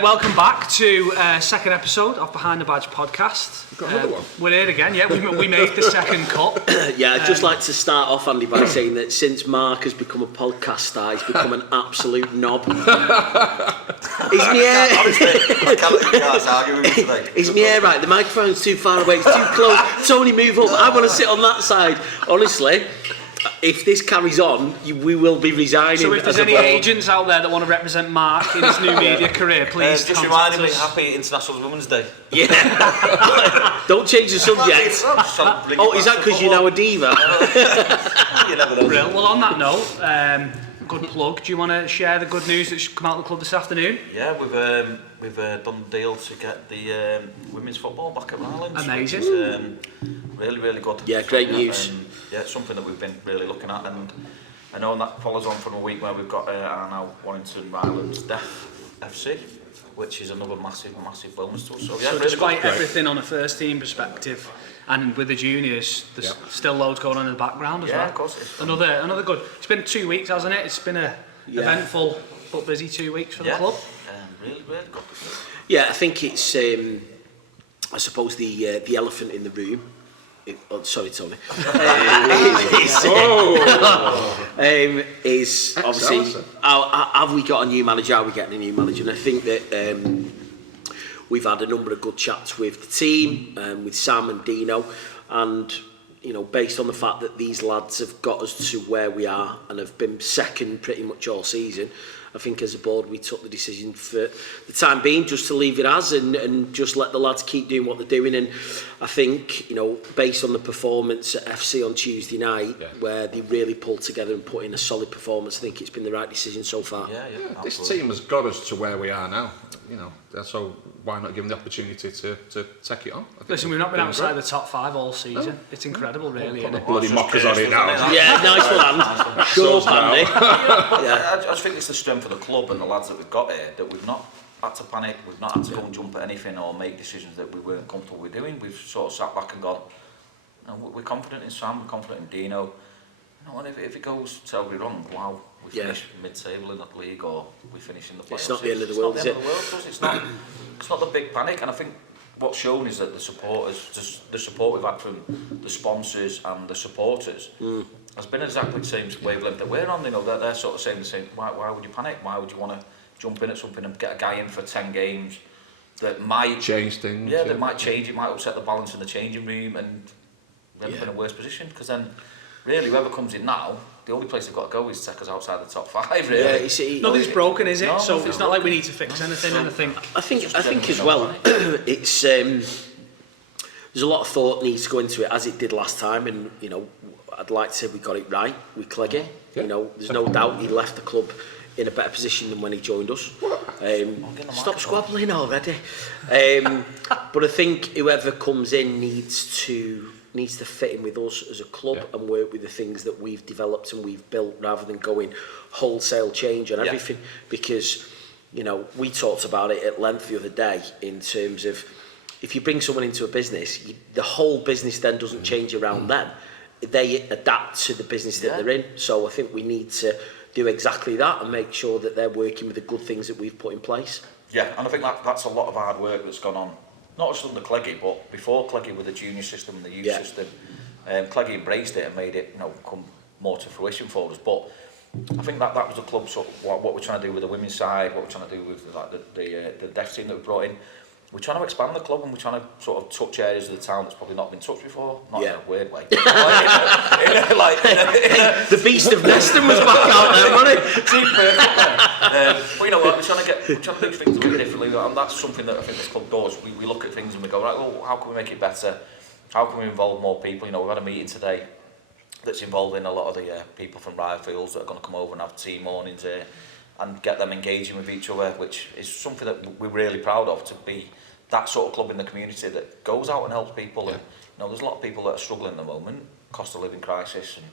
Welcome back to second episode of Behind the Badge podcast. We've got another one. We're here again, yeah. We made the second cut. Yeah, I'd just like to start off, Andy, by saying that since Mark has become a podcast star, he's become an absolute knob. Is me here? Honestly, I can't argue with you today. Is me here right? The microphone's too far away, it's too close. Tony, move up. I want to sit on that side. Honestly, if this carries on, we will be resigning. So if there's any agents out there that want to represent Mark in his new media career, please just reminding me, happy International Women's Day. Yeah. Don't change the subject. Oh, is that because you're now a diva? You never know. Brilliant. Well, on that note, good plug. Do you want to share the good news that's come out of the club this afternoon? Yeah, we've done a deal to get the women's football back at Rylands. Amazing. Which is, really good. Yeah, great news. Yeah, it's something that we've been really looking at, and I know that follows on from a week where we've got our now Warrington Rylands Deaf FC, which is another massive bonus to us. So, yeah, so really despite good. everything on a first team perspective, and with the juniors, there's still loads going on in the background as well. Yeah, of course. Another good. It's been 2 weeks, hasn't it? It's been a eventful but busy 2 weeks for the club. Really good. Yeah, I think it's, I suppose, the elephant in the room. Sorry, Tony. Is obviously, have we got a new manager? Are we getting a new manager? And I think that we've had a number of good chats with the team, with Sam and Dino, and you know, based on the fact that these lads have got us to where we are and have been second pretty much all season, I think as a board we took the decision for the time being just to leave it as and just let the lads keep doing what they're doing. And I think, you know, based on the performance at FC on Tuesday night, where they really pulled together and put in a solid performance, I think it's been the right decision so far. Yeah, this team has got us to where we are now, you know, so why not give them the opportunity to take it on? Listen, we've not been outside the top 5 all season. It's incredible, really. Put the bloody mockers on it now. Yeah, nice one, Shut up, Andy. I just think it's the strength of the club and the lads that we've got here that we've not had to panic, we've not had to go and jump at anything or make decisions that we weren't comfortable with doing. We've sort of sat back and gone, you know, we're confident in Sam, we're confident in Dino. You know, and if it goes terribly wrong, wow, we finish mid-table in the league or we finish in the playoffs. It's not the end of the world, is it? It's not the big panic, and I think what's shown is that the support we've had from the sponsors and the supporters has been exactly the same wavelength that we're on. You know, they're sort of saying the same. Why would you panic? Why would you want to jump in at something and get a guy in for 10 games that might change things? Yeah, that might change. It might upset the balance in the changing room, and we're in a worse position because then, really, whoever comes in now, the only place they've got to go is take us outside the top 5. Really, yeah, you see, nothing's broken, is it? No, so it's not like we need to fix anything. And I think as well, it's there's a lot of thought needs to go into it as it did last time, and you know, I'd like to say we got it right with Cleggy. You know, there's no doubt he left the club in a better position than when he joined us. Stop squabbling already. But I think whoever comes in needs to fit in with us as a club and work with the things that we've developed and we've built, rather than going wholesale change on everything. Because, you know, we talked about it at length the other day in terms of, if you bring someone into a business, the whole business then doesn't change around them. They adapt to the business that they're in. So I think we need to do exactly that and make sure that they're working with the good things that we've put in place. Yeah, and I think that's a lot of hard work that's gone on, not just under Cleggy, but before Cleggy with the junior system and the youth system. Cleggy embraced it and made it, you know, come more to fruition for us. But I think that was the club, sort of what we're trying to do with the women's side, what we're trying to do with like the deaf team that we brought in. We're trying to expand the club and we're trying to sort of touch areas of the town that's probably not been touched before. Not in a weird way. The beast of Neston was back out there, wasn't it? But you know what, we're trying to do things a little differently, and that's something that I think this club does. We look at things and we go, right, well, how can we make it better? How can we involve more people? You know, we've had a meeting today that's involving a lot of the people from Ryfields that are going to come over and have team mornings here and get them engaging with each other, which is something that we're really proud of, to be that sort of club in the community that goes out and helps people. And you know, there's a lot of people that are struggling at the moment, cost of living crisis and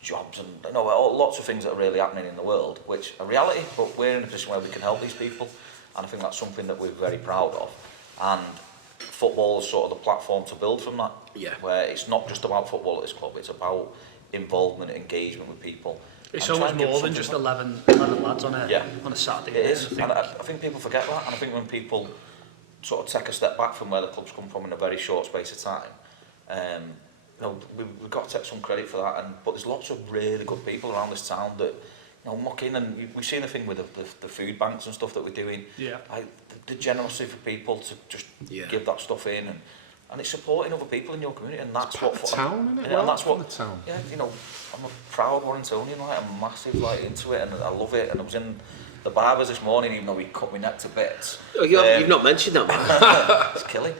jobs, and you know, lots of things that are really happening in the world, which are reality, but we're in a position where we can help these people, and I think that's something that we're very proud of. And football is sort of the platform to build from that, where it's not just about football at this club, it's about involvement, engagement with people. It's and so try much and give more than something just back. 11 lads on a Saturday. It is, I think. and I think people forget that, and I think when people sort of take a step back from where the club's come from in a very short space of time, you know, we've got to take some credit for that. But there's lots of really good people around this town that, you know, muck in, and we've seen the thing with the food banks and stuff that we're doing. Yeah. Like the generosity for people to just give that stuff in, and it's supporting other people in your community, and that's what the town, isn't it? and that's what the town. Yeah, you know, I'm a proud Warringtonian, like I'm massive like into it, and I love it. And I was in the barbers this morning, even though he cut my neck to bits. Oh, you've not mentioned that, man. It's killing.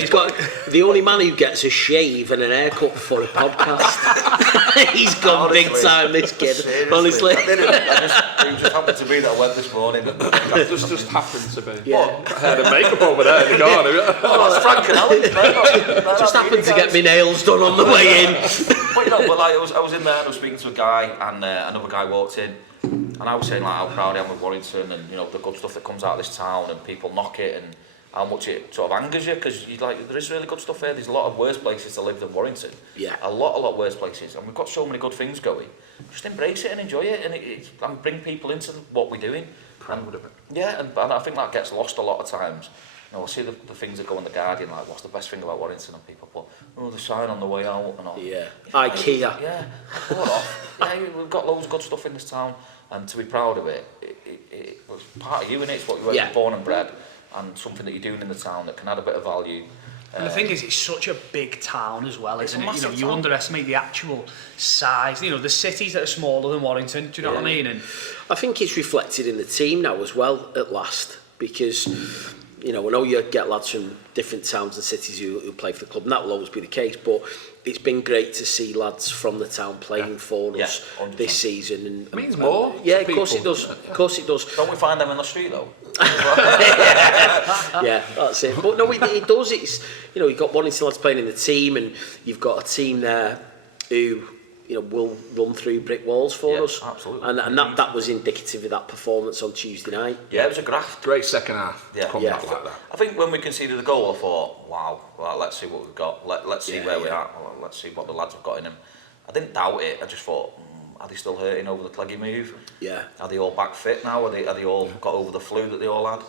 He's got the only man who gets a shave and an haircut for a podcast. He's gone big time, this kid. Seriously. Honestly. It just happened to be that I went this morning. And Just happened to be. Yeah. Hair and makeup over there in the garden. oh, that's Frank and Alan. Just happened to get my nails done on the way in. But you know, but like I was in there and I was speaking to a guy, and another guy walked in, and I was saying like how proud I am of Warrington, and you know the good stuff that comes out of this town, and people knock it, and how much it sort of angers you, because you like there is really good stuff here. There's a lot of worse places to live than Warrington. Yeah. A lot worse places, and we've got so many good things going. Just embrace it and enjoy it, and bring people into what we're doing. Proud of it. Yeah, and I think that gets lost a lot of times. You know, I see the things that go in the Guardian, like what's the best thing about Warrington, and people put, oh, the sign on the way out and all. Yeah. IKEA. Yeah, pull it off. Yeah, we've got loads of good stuff in this town, and to be proud of it, it was part of you, and it's what you were born and bred, and something that you're doing in the town that can add a bit of value. And the thing is, it's such a big town as well, isn't it? You know, massive you town. underestimate the actual size. You know, the cities that are smaller than Warrington. Do you know what I mean? And I think it's reflected in the team now as well, at last, because, you know, I know you get lads from different towns and cities who play for the club, and that will always be the case, but it's been great to see lads from the town playing for us 100%. this season. And It means more. Yeah, to of course it people. does. Of course it does. Don't we find them in the street though? Yeah, that's it. But no, it does. It's, you know, you've got Warrington lads playing in the team, and you've got a team there who, you know, will run through brick walls for us. Absolutely. And that was indicative of that performance on Tuesday night. Yeah, it was a graft. Great second half. Yeah. To come Yeah. back like that. I think when we conceded the goal, I thought, wow, well, let's see what we've got. Let's see where we are. Well, let's see what the lads have got in them. I didn't doubt it. I just thought, are they still hurting over the Cleggy move? Yeah. Are they all back fit now? Are they all got over the flu that they all had?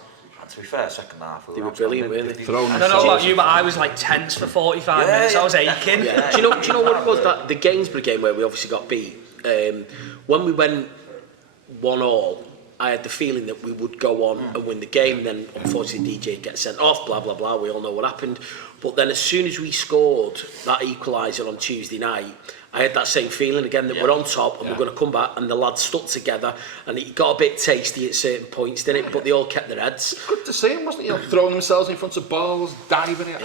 And to be fair, second half, They were brilliant, weren't they? Throwing I don't know about you, but I was like tense for 45 minutes. I was aching. Yeah. Do you know what it was? That the Gainsborough game where we obviously got beat. When we went 1-1, I had the feeling that we would go on and win the game. Then unfortunately DJ gets sent off. Blah blah blah. We all know what happened. But then as soon as we scored that equaliser on Tuesday night, I had that same feeling again that we're on top and we're going to come back, and the lads stuck together, and it got a bit tasty at certain points, didn't it? But they all kept their heads. Good to see him, wasn't it? You know, throwing themselves in front of balls, diving at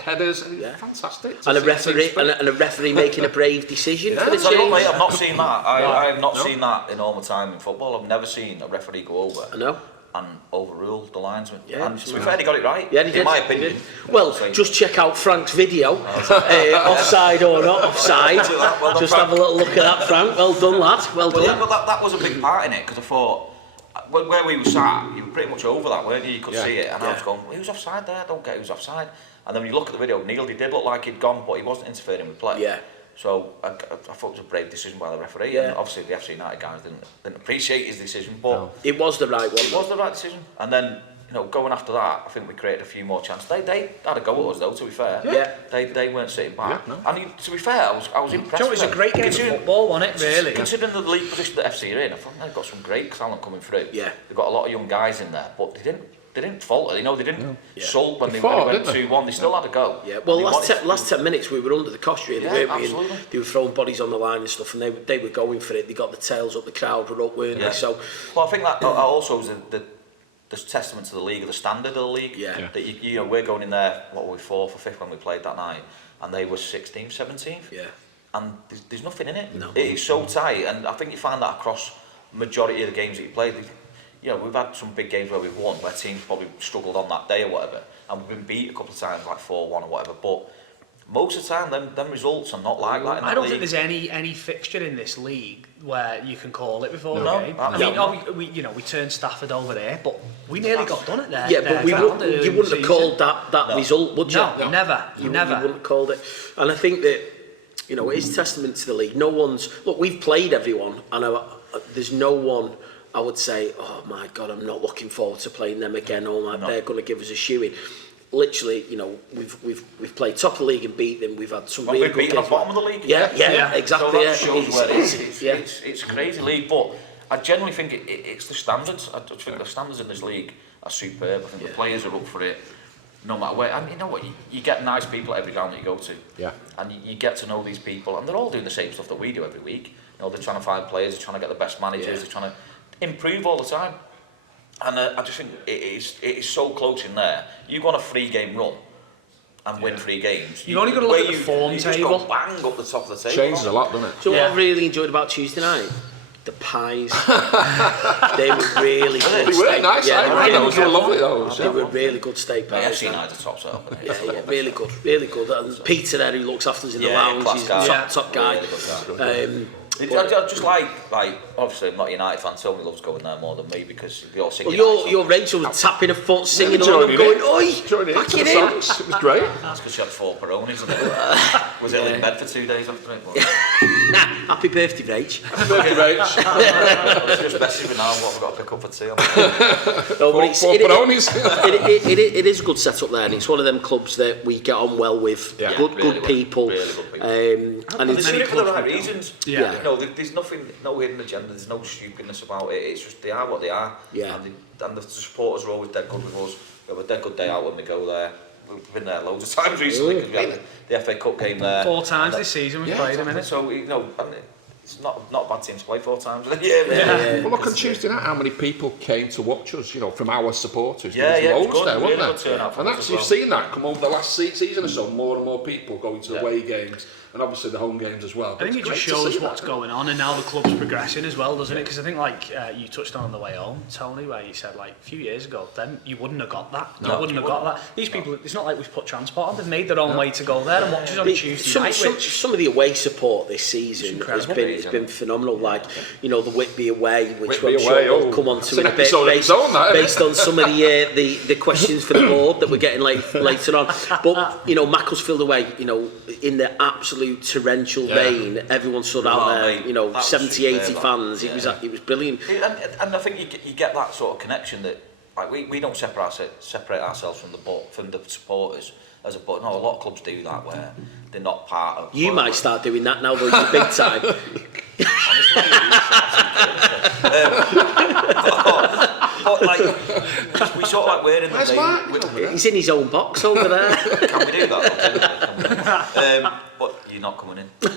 headers. Yeah. Fantastic. And a referee making a brave decision for the So, change. mate, I've not seen that. I have not seen that in all my time in football. I've never seen a referee go over I know. and overrule the linesman. Yeah, And to be fair, he got it right. Yeah, he did. In my He opinion. did. Well, just check out Frank's video, offside or not offside. Well done, Just Frank. have a little look at that, Frank. Well done, lad. Well Well, yeah, done. but that was a big part in it, because I thought, where we were sat, you were pretty much over that, weren't you? You could see it, and I was going, who's offside there? I don't get who's offside. And then when you look at the video, Neil, he did look like he'd gone, but he wasn't interfering with play. Yeah. So I thought it was a brave decision by the referee, Yeah. and obviously the FC United guys didn't appreciate his decision, but It was the right one. it was the right decision. And then, you know, going after that, I think we created a few more chances. They had a go at us though, to be fair. Yeah. They weren't sitting back. Yeah, no. And to be fair, I was impressed. So it was with a them. great game of Considering- football, wasn't it, really? Considering the league position that FC are in, I thought they've got some great talent coming through. Yeah. They've got a lot of young guys in there, but they didn't falter. You know, they didn't Yeah. sulk when they fought, went didn't they? 2-1. They still had a go. Yeah, well, And they wanted- last 10 minutes we were under the cosh, really, Yeah, weren't we? absolutely. And they were throwing bodies on the line and stuff, and they were going for it. They got the tails up, the crowd were up, weren't Yeah. they? So, Well, I think that also is the testament to the league, the standard of the league. Yeah. That you know, we're going in there, what were we, 4th or 5th when we played that night, and they were 16th, 17th. yeah. And there's nothing in it. No. It is so tight, and I think you find that across majority of the games that you played. You know, we've had some big games where we've won, where teams probably struggled on that day or whatever, and we've been beat a couple of times, like 4-1 or whatever. But most of the time, them results are not like that in I that don't league. think there's any fixture in this league where you can call it before No. the game. No, I mean, no. we turned Stafford over there, but we nearly got done it there. Yeah, but you wouldn't have called that No. result, would you? No, never. You Never. wouldn't have called it. And I think that you know, it is testament to the league. No one's look. We've played everyone, and there's no one I would say, oh my God, I'm not looking forward to playing them again. Oh my, they're going to give us a shoeing. Literally, you know, we've played top of the league and beat them. We've had some really good games. We've beaten the bottom of the league. Yeah, exactly. So that shows where it's a crazy league, but I genuinely think it's the standards. I just think the standards in this league are superb. I think the players are up for it. No matter where, and you know what, you get nice people at every ground that you go to, and you get to know these people, and they're all doing the same stuff that we do every week. You know, they're trying to find players, they're trying to get the best managers, they're trying to improve all the time. And I just think it is so close in there. You go on a 3-game run and win 3 games. You've only got to look at the form table. You just go bang up the top of the table. Changes a lot, doesn't it? So what I really enjoyed about Tuesday night? The pies. They were really good. They were nice. Those were lovely, those. They were really good steak pies. FC United's top sell. Yeah, really good, really good. And Peter there, who looks after us in the lounge, he's top guy. I just like obviously I'm not a United fan, Tony loves going there more than me because you're singing. Well, your Rachel was tapping a foot, singing along and going, oi, back it in. It was great. That's because she had 4 Peronis and was ill in bed for 2 days after it. Happy birthday, Rach. Happy birthday, Rach. I was just messaging now what I've got to pick up for tea. No, but 4 Peronis. it is a good setup there, and it's one of them clubs that we get on well with. Yeah. Good people. Really good people. And They're doing it for the right reasons. Yeah. You know, there's nothing, no hidden agenda, there's no stupidness about it. It's just they are what they are. Yeah. And the supporters are always dead good with us. We have a dead good day out when we go there. We've been there loads of times recently because we had the FA Cup game there. 4 times this season we've played them, innit? So, you know, and it's not a bad team to play 4 times in a year. Well, look, on Tuesday night, how many people came to watch us, you know, from our supporters? Yeah, there was it was loads good, there, really wasn't good there? turnout And that's, you've seen that come over the last season or so, more and more people going to away games, and obviously the home games as well. I think it just shows what's going on, and now the club's progressing as well, doesn't it? Because I think, like you touched on the way home, Tony, where you said, like, a few years ago, then you wouldn't have got that. You wouldn't have got that. These people, it's not like we've put transport on, they've made their own way to go there and watch us on a Tuesday night. Some of the away support this season has been phenomenal. Like, you know, the Whitby away, which I'm sure we'll come on to in a bit, based on some of the questions for the board that we're getting later on. But, you know, Macclesfield away, you know, in the absolute torrential rain, everyone stood out there, you know, 70, 80 fans. It was brilliant. And I think you get that sort of connection that, like, we don't separate ourselves from the supporters as a, but no, a lot of clubs do that where they're not part of. You might start doing that now, though. You're big time. But like, we sort of like wearing the He's in his own box over there. Can we do that? But you're not coming in. But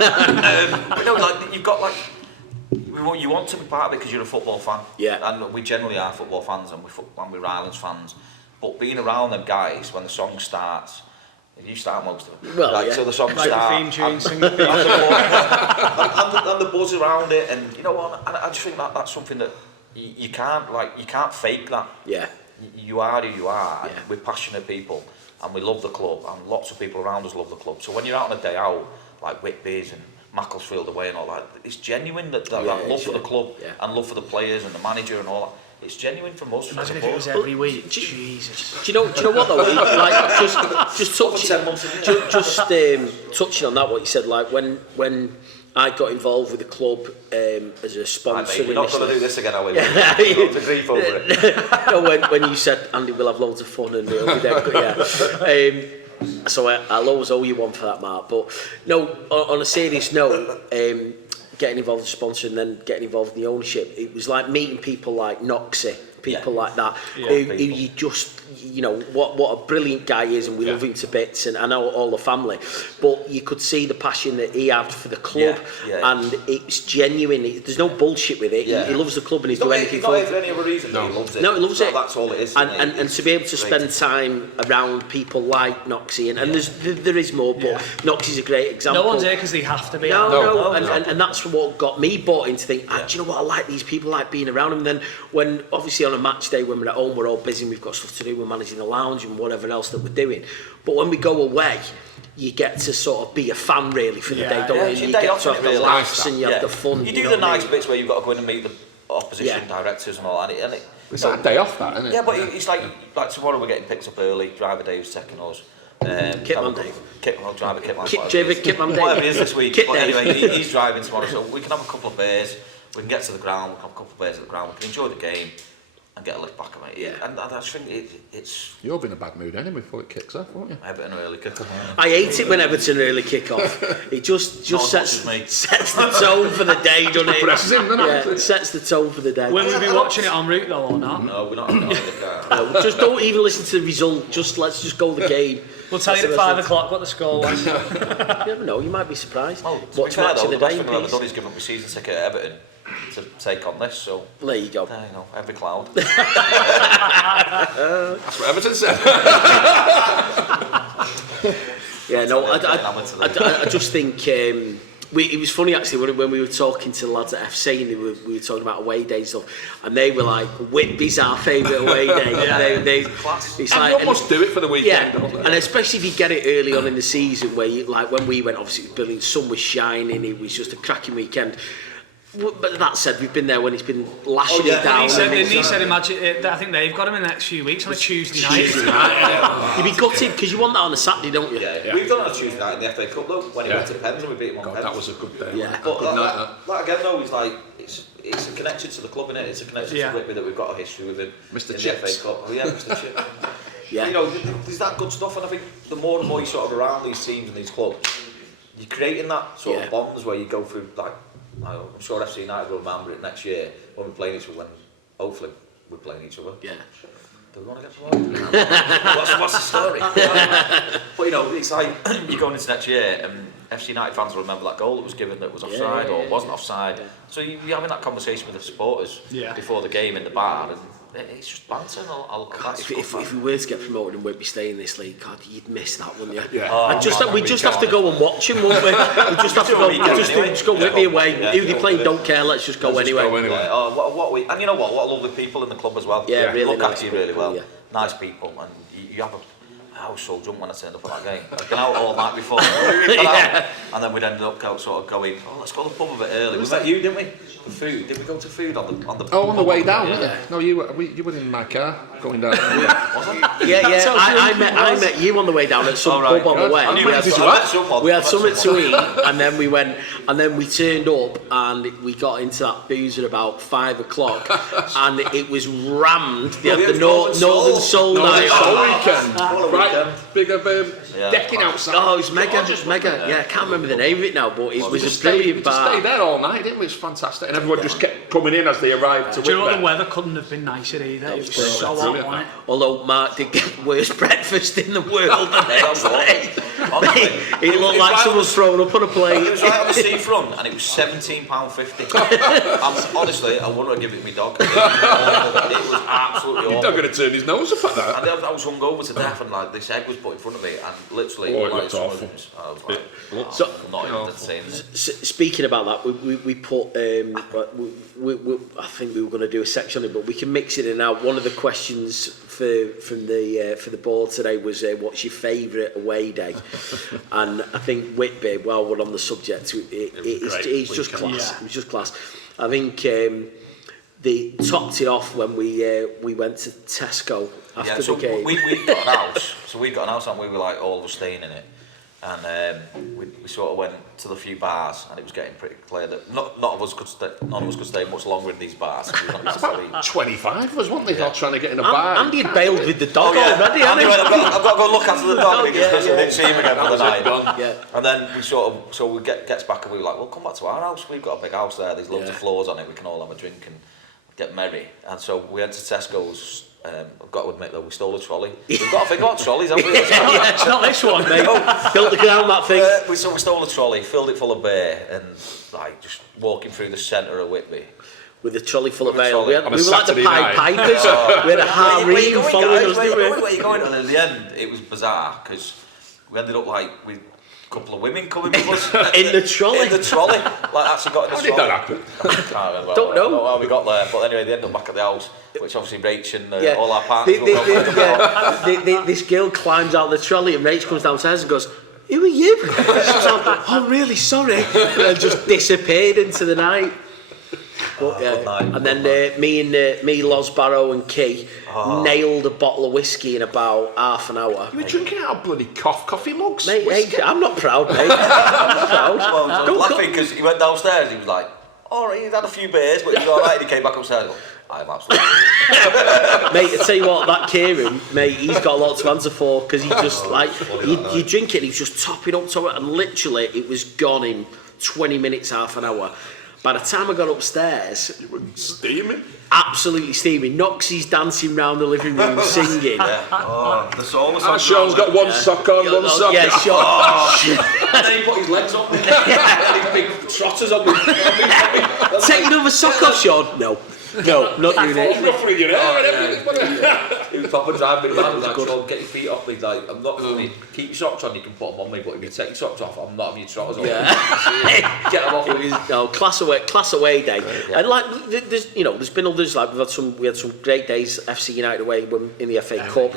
no, like, you've got like, you want to be part of it because you're a football fan. Yeah. And we generally are football fans, and we're Rylands fans. But being around them guys when the song starts, you start most of them. Well, like, so the song like starts. the theme tune, sing the theme tune. And the buzz around it, and you know what? And I just think that's something that you can't fake that. Yeah. You are who you are. Yeah. We're passionate people, and we love the club, and lots of people around us love the club. So when you're out on a day out, like Whitby's and Macclesfield away and all that, it's genuine that love for the club and love for the players and the manager and all that. It's genuine from us. Imagine if it was every week. Jesus. Do you know what though? Like just touching on that, what you said, like when I got involved with the club as a sponsor. We're not going to do this again, are we? Loads of grief over it. No, when you said, Andy, we'll have loads of fun and it'll be there. So I'll always owe you one for that, Mark. But no, on a serious note, getting involved in sponsor and then getting involved in the ownership, it was like meeting people like Noxie, people like that, who you just, you know, what a brilliant guy he is, and we love him to bits, and I know all the family, but you could see the passion that he had for the club, and it's genuine. There's no bullshit with it. He loves the club and he's doing anything for it. Not for any other reason. No, he loves it. No, he loves it. That's all it is. And to be able to spend time around people like Noxie, and there is more, but Noxie's a great example. No one's here because they have to be. No. And that's what got me bought into thinking, do you know what, I like these people, I like being around them. And then when, obviously on a match day, when we're at home, we're all busy, we've got stuff to do, we're managing the lounge and whatever else that we're doing. But when we go away, you get to sort of be a fan really for the day, don't you? You get to have the laughs and you have the fun. You do the nice bits where you've got to go in and meet the opposition directors and all that. It's that day off, that, isn't it? Yeah, but it's like tomorrow we're getting picked up early, driver day was taking us, Kitman Dave. I'll drive a Kitman. Kitman Dave. Whatever it is this week. Kit But Dave. anyway, he's driving tomorrow, so we can have a couple of beers. We can get to the ground. We can have a couple of beers at the ground. We can enjoy the game and get a lift back on it. Yeah. And I just think it's. You'll be in a bad mood anyway before it kicks off, won't you? Everton early kick off. I hate it when Everton early kick off. It just sets the tone for the day, doesn't it? Presses him, doesn't it? Yeah, it sets the tone for the day. Will we be watching it en route though or not? No, we're not having it on the car. No, just don't even listen to the result. Let's just go the game. We'll tell you at 5 o'clock what the score was. You never know. You might be surprised. Well, to What's be fair, match though, of the the best day? thing I've ever done is give up my season ticket at Everton to take on this, so There you go. there you go, every cloud. That's what Everton said. Yeah, no, That's I just think it was funny actually when we were talking to the lads at FC and we were talking about away days and stuff, and they were like, Whitby's our favourite away day. Class. It's Everyone like, must do it for the weekend, yeah, don't they? and especially if you get it early on in the season where you, like when we went, obviously it was brilliant, sun was shining, it was just a cracking weekend. But that said, we've been there when it's been lashing it down. He said, imagine, I think they've got him in the next few weeks on a Tuesday night. You'd be gutted because you want that on a Saturday, don't you? Yeah. We've done it on a Tuesday night in the FA Cup though, when he went to Pens and we beat him on God, Pens. that was a good day. Yeah. But Good night, that again though is like it's a connection to the club, innit? It's a connection to Whitby that we've got a history with him Mr. in Chips. the FA Cup. Oh yeah, Mr. Chips. Yeah. You know, there's that good stuff, and I think the more and more you sort of around these teams and these clubs, you're creating that sort of bonds where you go through like. I'm sure FC United will remember it next year when we're playing each other. When hopefully we're playing each other. Yeah. Do we want to get promoted? what's the story? But you know, it's like you're going into next year, and FC United fans will remember that goal that was given that was offside or wasn't offside. So you're having that conversation with the supporters before the game in the bar, and it's just banter. If we were to get promoted and Whitby stay in this league, God, you'd miss that, wouldn't you? Yeah. We just have to go and watch him, won't we? We just have to go. Just go Whitby away. Who they playing, don't care. Let's just go anyway. And you know what lovely people in the club as well. Yeah, really look nice after you really well. Yeah. Nice people, and you have a. I was so drunk when I turned up for that game. I'd been out all night before. And then we'd ended up sort of going, let's go to the pub a bit early. We met you, didn't we? For food. Did we go to food on the on the way down, wasn't it? No, you were in my car going down. Yeah. I met you on the way down at some pub on the way. We had something to eat, and then we went, and then we turned up, and we got into that boozer about 5 o'clock, and it was rammed. They had the Northern Soul night weekend. Right, bigger decking outside. Oh, it was mega. Yeah, I can't remember the name of it now, but it was a brilliant bar. We stayed there all night, didn't we? It was fantastic, and everyone just kept coming in as they arrived to Do you know what, Whitby. the weather couldn't have been nicer either. It was so hot, wasn't it? Although Mark did get the worst breakfast in the world the next day. It looked like someone's thrown up on a plate. It was right on the seafront, and it was £17.50. Honestly, I wouldn't have given it my dog. It was absolutely awful. Your dog going to turn his nose up at that. And I was hungover to death, and like this egg was put in front of me, and literally, it looked awful. I was like, So, not even entertaining. Speaking about that, we put. I think we were going to do a section on it, but we can mix it in now. One of the questions for the board today was, what's your favourite away day? And I think Whitby, while we're on the subject, it's just class. Yeah. It was just class. I think they topped it off when we went to Tesco after the game. We got an house. So we got an house, and we were like all of us staying in it. And we sort of went to the few bars, and it was getting pretty clear that none of us could stay much longer in these bars. It's about 25 of us, weren't they? All trying to get in a bar. Andy had bailed with the dog already, hadn't he? I've got to go look after the dog because I didn't see him again for the night. Yeah. And then we gets back, and we were like, well, come back to our house. We've got a big house there. There's loads of floors on it. We can all have a drink and get merry. And so we went to Tesco's. I've got to admit though, we stole a trolley. We've got to think about trolleys, haven't we? It's not this one, mate. Built the ground, that thing. We stole a trolley, filled it full of beer, and like just walking through the centre of Whitby. With a trolley full of ale. We were like the Saturday Pied night. Pipers. We had a harem following us, didn't we? Where are you going? And in the end, it was bizarre because we ended up like with a couple of women coming with us. In the trolley? In the trolley. Like actually got in the trolley. How did that happen? I can't remember. Don't know. How we got there, but anyway, they ended up back at the house, which obviously Rach and all our partners This girl climbs out of the trolley and Rach comes downstairs and goes, "Who are you?" She's like, "I'm really sorry," and just disappeared into the night. But, good night, and then me, Loz Barrow and Key nailed a bottle of whiskey in about half an hour. You were drinking out of bloody coffee mugs? Mate, hey, I'm not proud, mate. I'm not proud. Well, I was laughing because he went downstairs, he was like, alright, he's had a few beers, but he's alright, and he came back upstairs, I'm absolutely Mate, I tell you what, that Kieran, mate, he's got a lot to answer for, because he just, you drink it, he's just topping up to it, and literally, it was gone in 20 minutes, half an hour. By the time I got upstairs, You were steaming. absolutely steaming. Noxie's dancing round the living room singing. the song. Sean's got one sock on, one sock Yeah, off. Sean. And then he put his legs on me. Big trotters on me. Take another sock off, Sean. No, not doing it. Ruffling your hair and everything. He was proper driving me mad. He was like, Sean, get your feet off me. He's like, I'm not funny. Keep your socks on, you can put them on me, but if you take your socks off, I'm not having your trotters on. Yeah. Get them off It me. was class away day, and like there's been others, like we had some great days. FC United away in the FA Cup,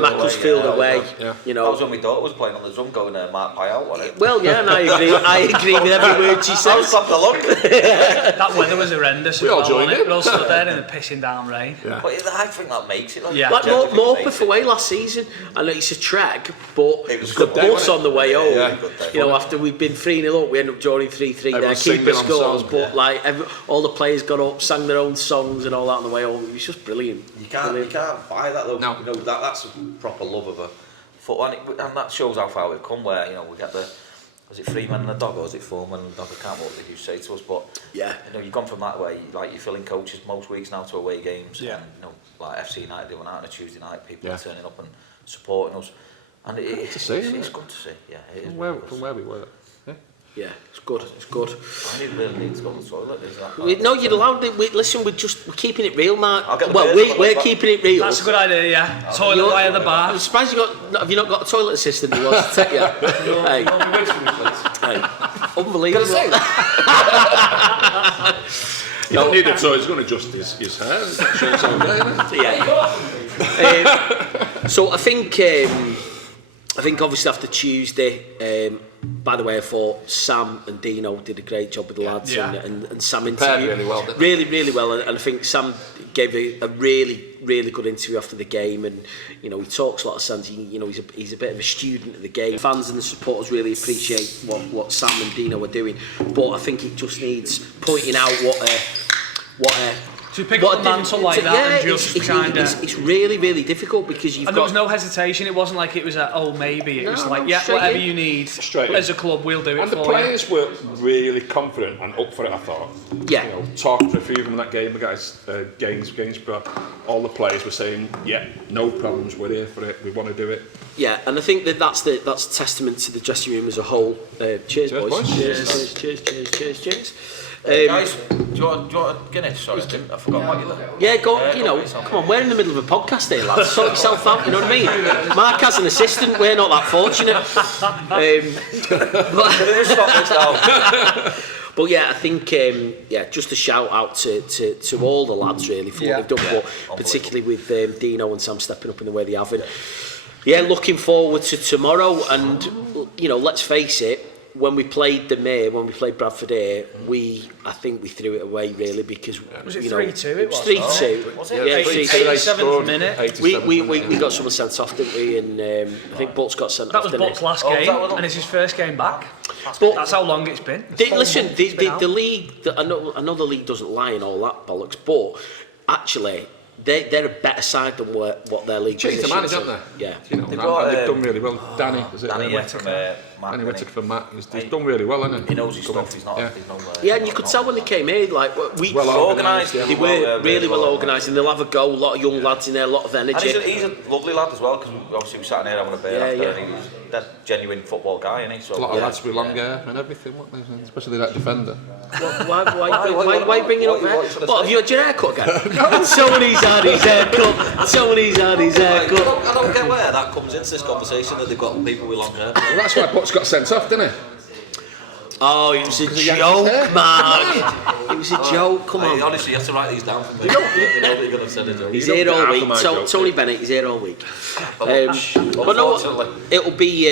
Macclesfield away. You know, That was when my daughter was playing on the drum going Mark Pye out, wasn't it? well, yeah, and I agree with every word she I was says. clapping along. That weather was horrendous. We all joined it. in. We all stood there in the pissing down rain. Yeah. But I think that makes it. Yeah. Like Genuinely makes Morpeth it. away last season, I know it's a trek, but It was a the good day, bus on the way home, Yeah. you know, after we've been 3-0 up, we ended up drawing 3-3 there, Everyone's keeper singing on scores, songs, but like all the players got up, sang their own songs and all that on the way home. It was just brilliant. You can't buy that though. No. You know that's a proper love of a football, and that shows how far we've come. Where we get the, was it 3 men and a dog, or was it 4 men and a dog? I can't remember what they used to say to us, but Yeah. you've gone from that way, like you're filling coaches most weeks now to away games, Yeah. and like FC United, they went out on a Tuesday night, people Yeah. are turning up and supporting us, and to see, isn't it's it? good to see. Yeah, it is. From where we were. Yeah, it's good. I really need to go to the toilet. Is that No, you're allowed it. Listen, we're keeping it real, Mark. I'll get the Well, beers, we're I'll keeping it real. That's a good idea, yeah. Toilet by the bar. I'm surprised have you not got a toilet assistant who wants to take you? Hey, hey, unbelievable. You don't need it, so he's going to adjust his hair. That shows how good, isn't it? Yeah. So I think obviously after Tuesday, by the way, I thought Sam and Dino did a great job with the lads, Yeah. and Sam Prepared interviewed really well, didn't they? really well, and I think Sam gave a really good interview after the game, and he talks a lot of sense. He's a bit of a student of the game. Fans and the supporters really appreciate what Sam and Dino are doing, but I think it just needs pointing out To pick up the mantle like that and just kind of... it's really difficult because you've And there was no hesitation. It wasn't like it was maybe. It was like, yeah, straight whatever in. you need Straight in. as a club, we'll do it And for the you. players were really confident and up for it, I thought. Yeah. Talking to a few of them in that game, guys, Gainsborough, all the players were saying, yeah, no problems, we're here for it, we want to do it. Yeah, and I think that's testament to the dressing room as a whole. Cheers, boys. Cheers. Guys, do you want a Guinness? Sorry, I forgot what you did. Yeah, come on, we're in the middle of a podcast here, lads. Sort yourself out, you know what I mean? Mark has an assistant, we're not that fortunate. But yeah, I think just a shout out to all the lads really for what they've done, but particularly with Dino and Sam stepping up in the way they have. And yeah, looking forward to tomorrow, and let's face it. When we played Bradford here, I think we threw it away really because Was it 3-2? It was 3-2. Was it? Yeah, 87th minute. We got someone sent off, didn't we? And I think Butts got sent That off. was didn't Butt's he? last game, and it's his first game back. But That's how long it's been. listen, the league. I know the league doesn't lie and all that bollocks, but actually. They're a better side than what their league Changed the position manager, is. haven't they? Yeah. And got, they've done really well. Danny, is it? Danny Whittaker. Danny Whittaker for Matt. He's done really well, hasn't he? He knows his stuff. He's not. Yeah. He's no. Yeah, and you could tell when they came here, like Well organised. organised, they were really well organised, and they'll have a go. A lot of young lads in there, a lot of And energy. he's a lovely lad as well, because obviously we sat in here having a beer after, and he's a genuine football guy, isn't he? So, A lot of lads with long hair and everything, weren't they? Especially that defender. Why bring it up there? what you trying to What, have you had your haircut again? Somebody's had his haircut. I don't get where that comes into this conversation that they've got people with long hair. Well, that's why Potts got sent off, didn't he? Oh, it was a joke, man. It was a joke. Come on. Honestly, you have to write these down for me. You know that you're going to send a joke. He's here all week. Tony Bennett, he's here all week. But no, it'll be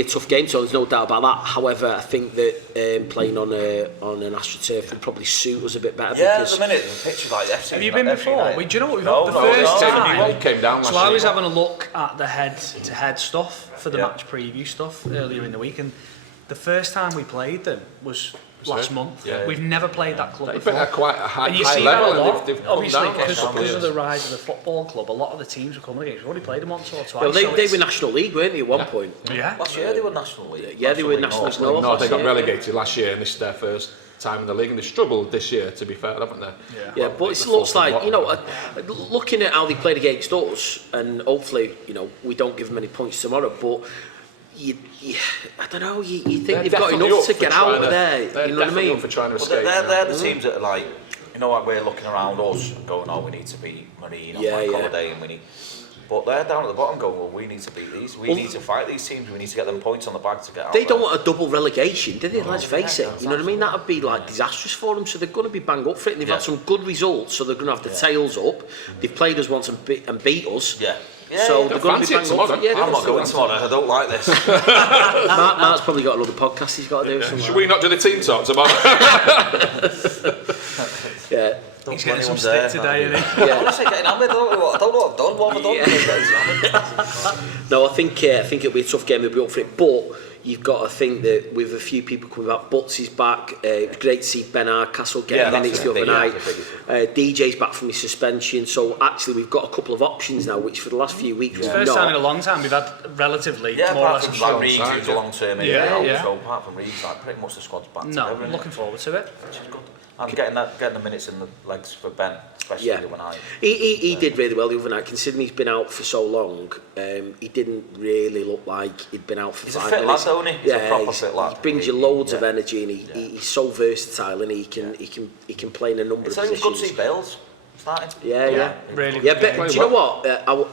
a tough game, so there's no doubt about that. However, I think that playing on an AstroTurf would probably suit us a bit better. Yeah, at the minute, the pitch is like FC. Have you been before? Do you know what we've No, got the first time? He came down last So I was year. having a look at the head-to-head stuff for the match preview stuff earlier in the week, and the first time we played them was last month. Yeah. We've never played that club They've before. been at quite a high, And you high see level, that a lot, and they've come obviously, down because last couple of the years. rise of the football club. A lot of the teams were coming against. We've already played them once or twice. Well, so they were National League, weren't they, at one point? Yeah. Last year they were National League. Yeah, they were National League. No, they got relegated last year, and this is their first time in the league, and they struggled this year, to be fair, haven't they? Yeah, but it looks like, you know, looking at how they played against us, and hopefully, you know, we don't give them any points tomorrow, but I don't know, you think they've got enough to get out of there, you know what I mean? For trying to But escape. they're the teams that are like, you know what, we're looking around us and going, oh, we need to beat Marine on Bank Holiday, and we need... But they're down at the bottom going, well, we need to beat these. We need to fight these teams. We need to get them points on the bag to get out. They don't want a double relegation, do they? Let's face it. You know what I mean? That would be like disastrous for them. So they're going to be bang up for it. And they've had some good results, so they're going to have the tails up. They've played us once and beat us. Yeah. So they're going to be bang up for it. I'm not going tomorrow. I don't like this. Mark's probably got another podcast he's got to do. Should we not do the team talk tomorrow? Yeah. He's getting some stick today, isn't he? Yeah. Honestly, getting hammered. I don't know what I've done. What have I done? No, I think it'll be a tough game. They'll be up for it, but you've got to think that with a few people coming back, Butts is back. It was great to see Ben Hardcastle getting minutes the other night. DJ's back from his suspension, so actually we've got a couple of options now, which for the last few weeks It's the first time in a long time we've had relatively more or less a like strong Reeves, side. who's a long term in Yeah. so apart from Reeves, like pretty much the squad's back No, together. I'm looking forward to it. Which is good. And getting the minutes in the legs for Ben, especially the other night. He did really well the other night, considering he's been out for so long. He didn't really look like he'd been out for He's 5 a fit minutes. lad, don't he? He's a proper fit lad. He brings you loads of energy, and he's so versatile, and he can play in a number of positions. It's good to see Bales starting. Yeah. Really Yeah, good. but do you know what?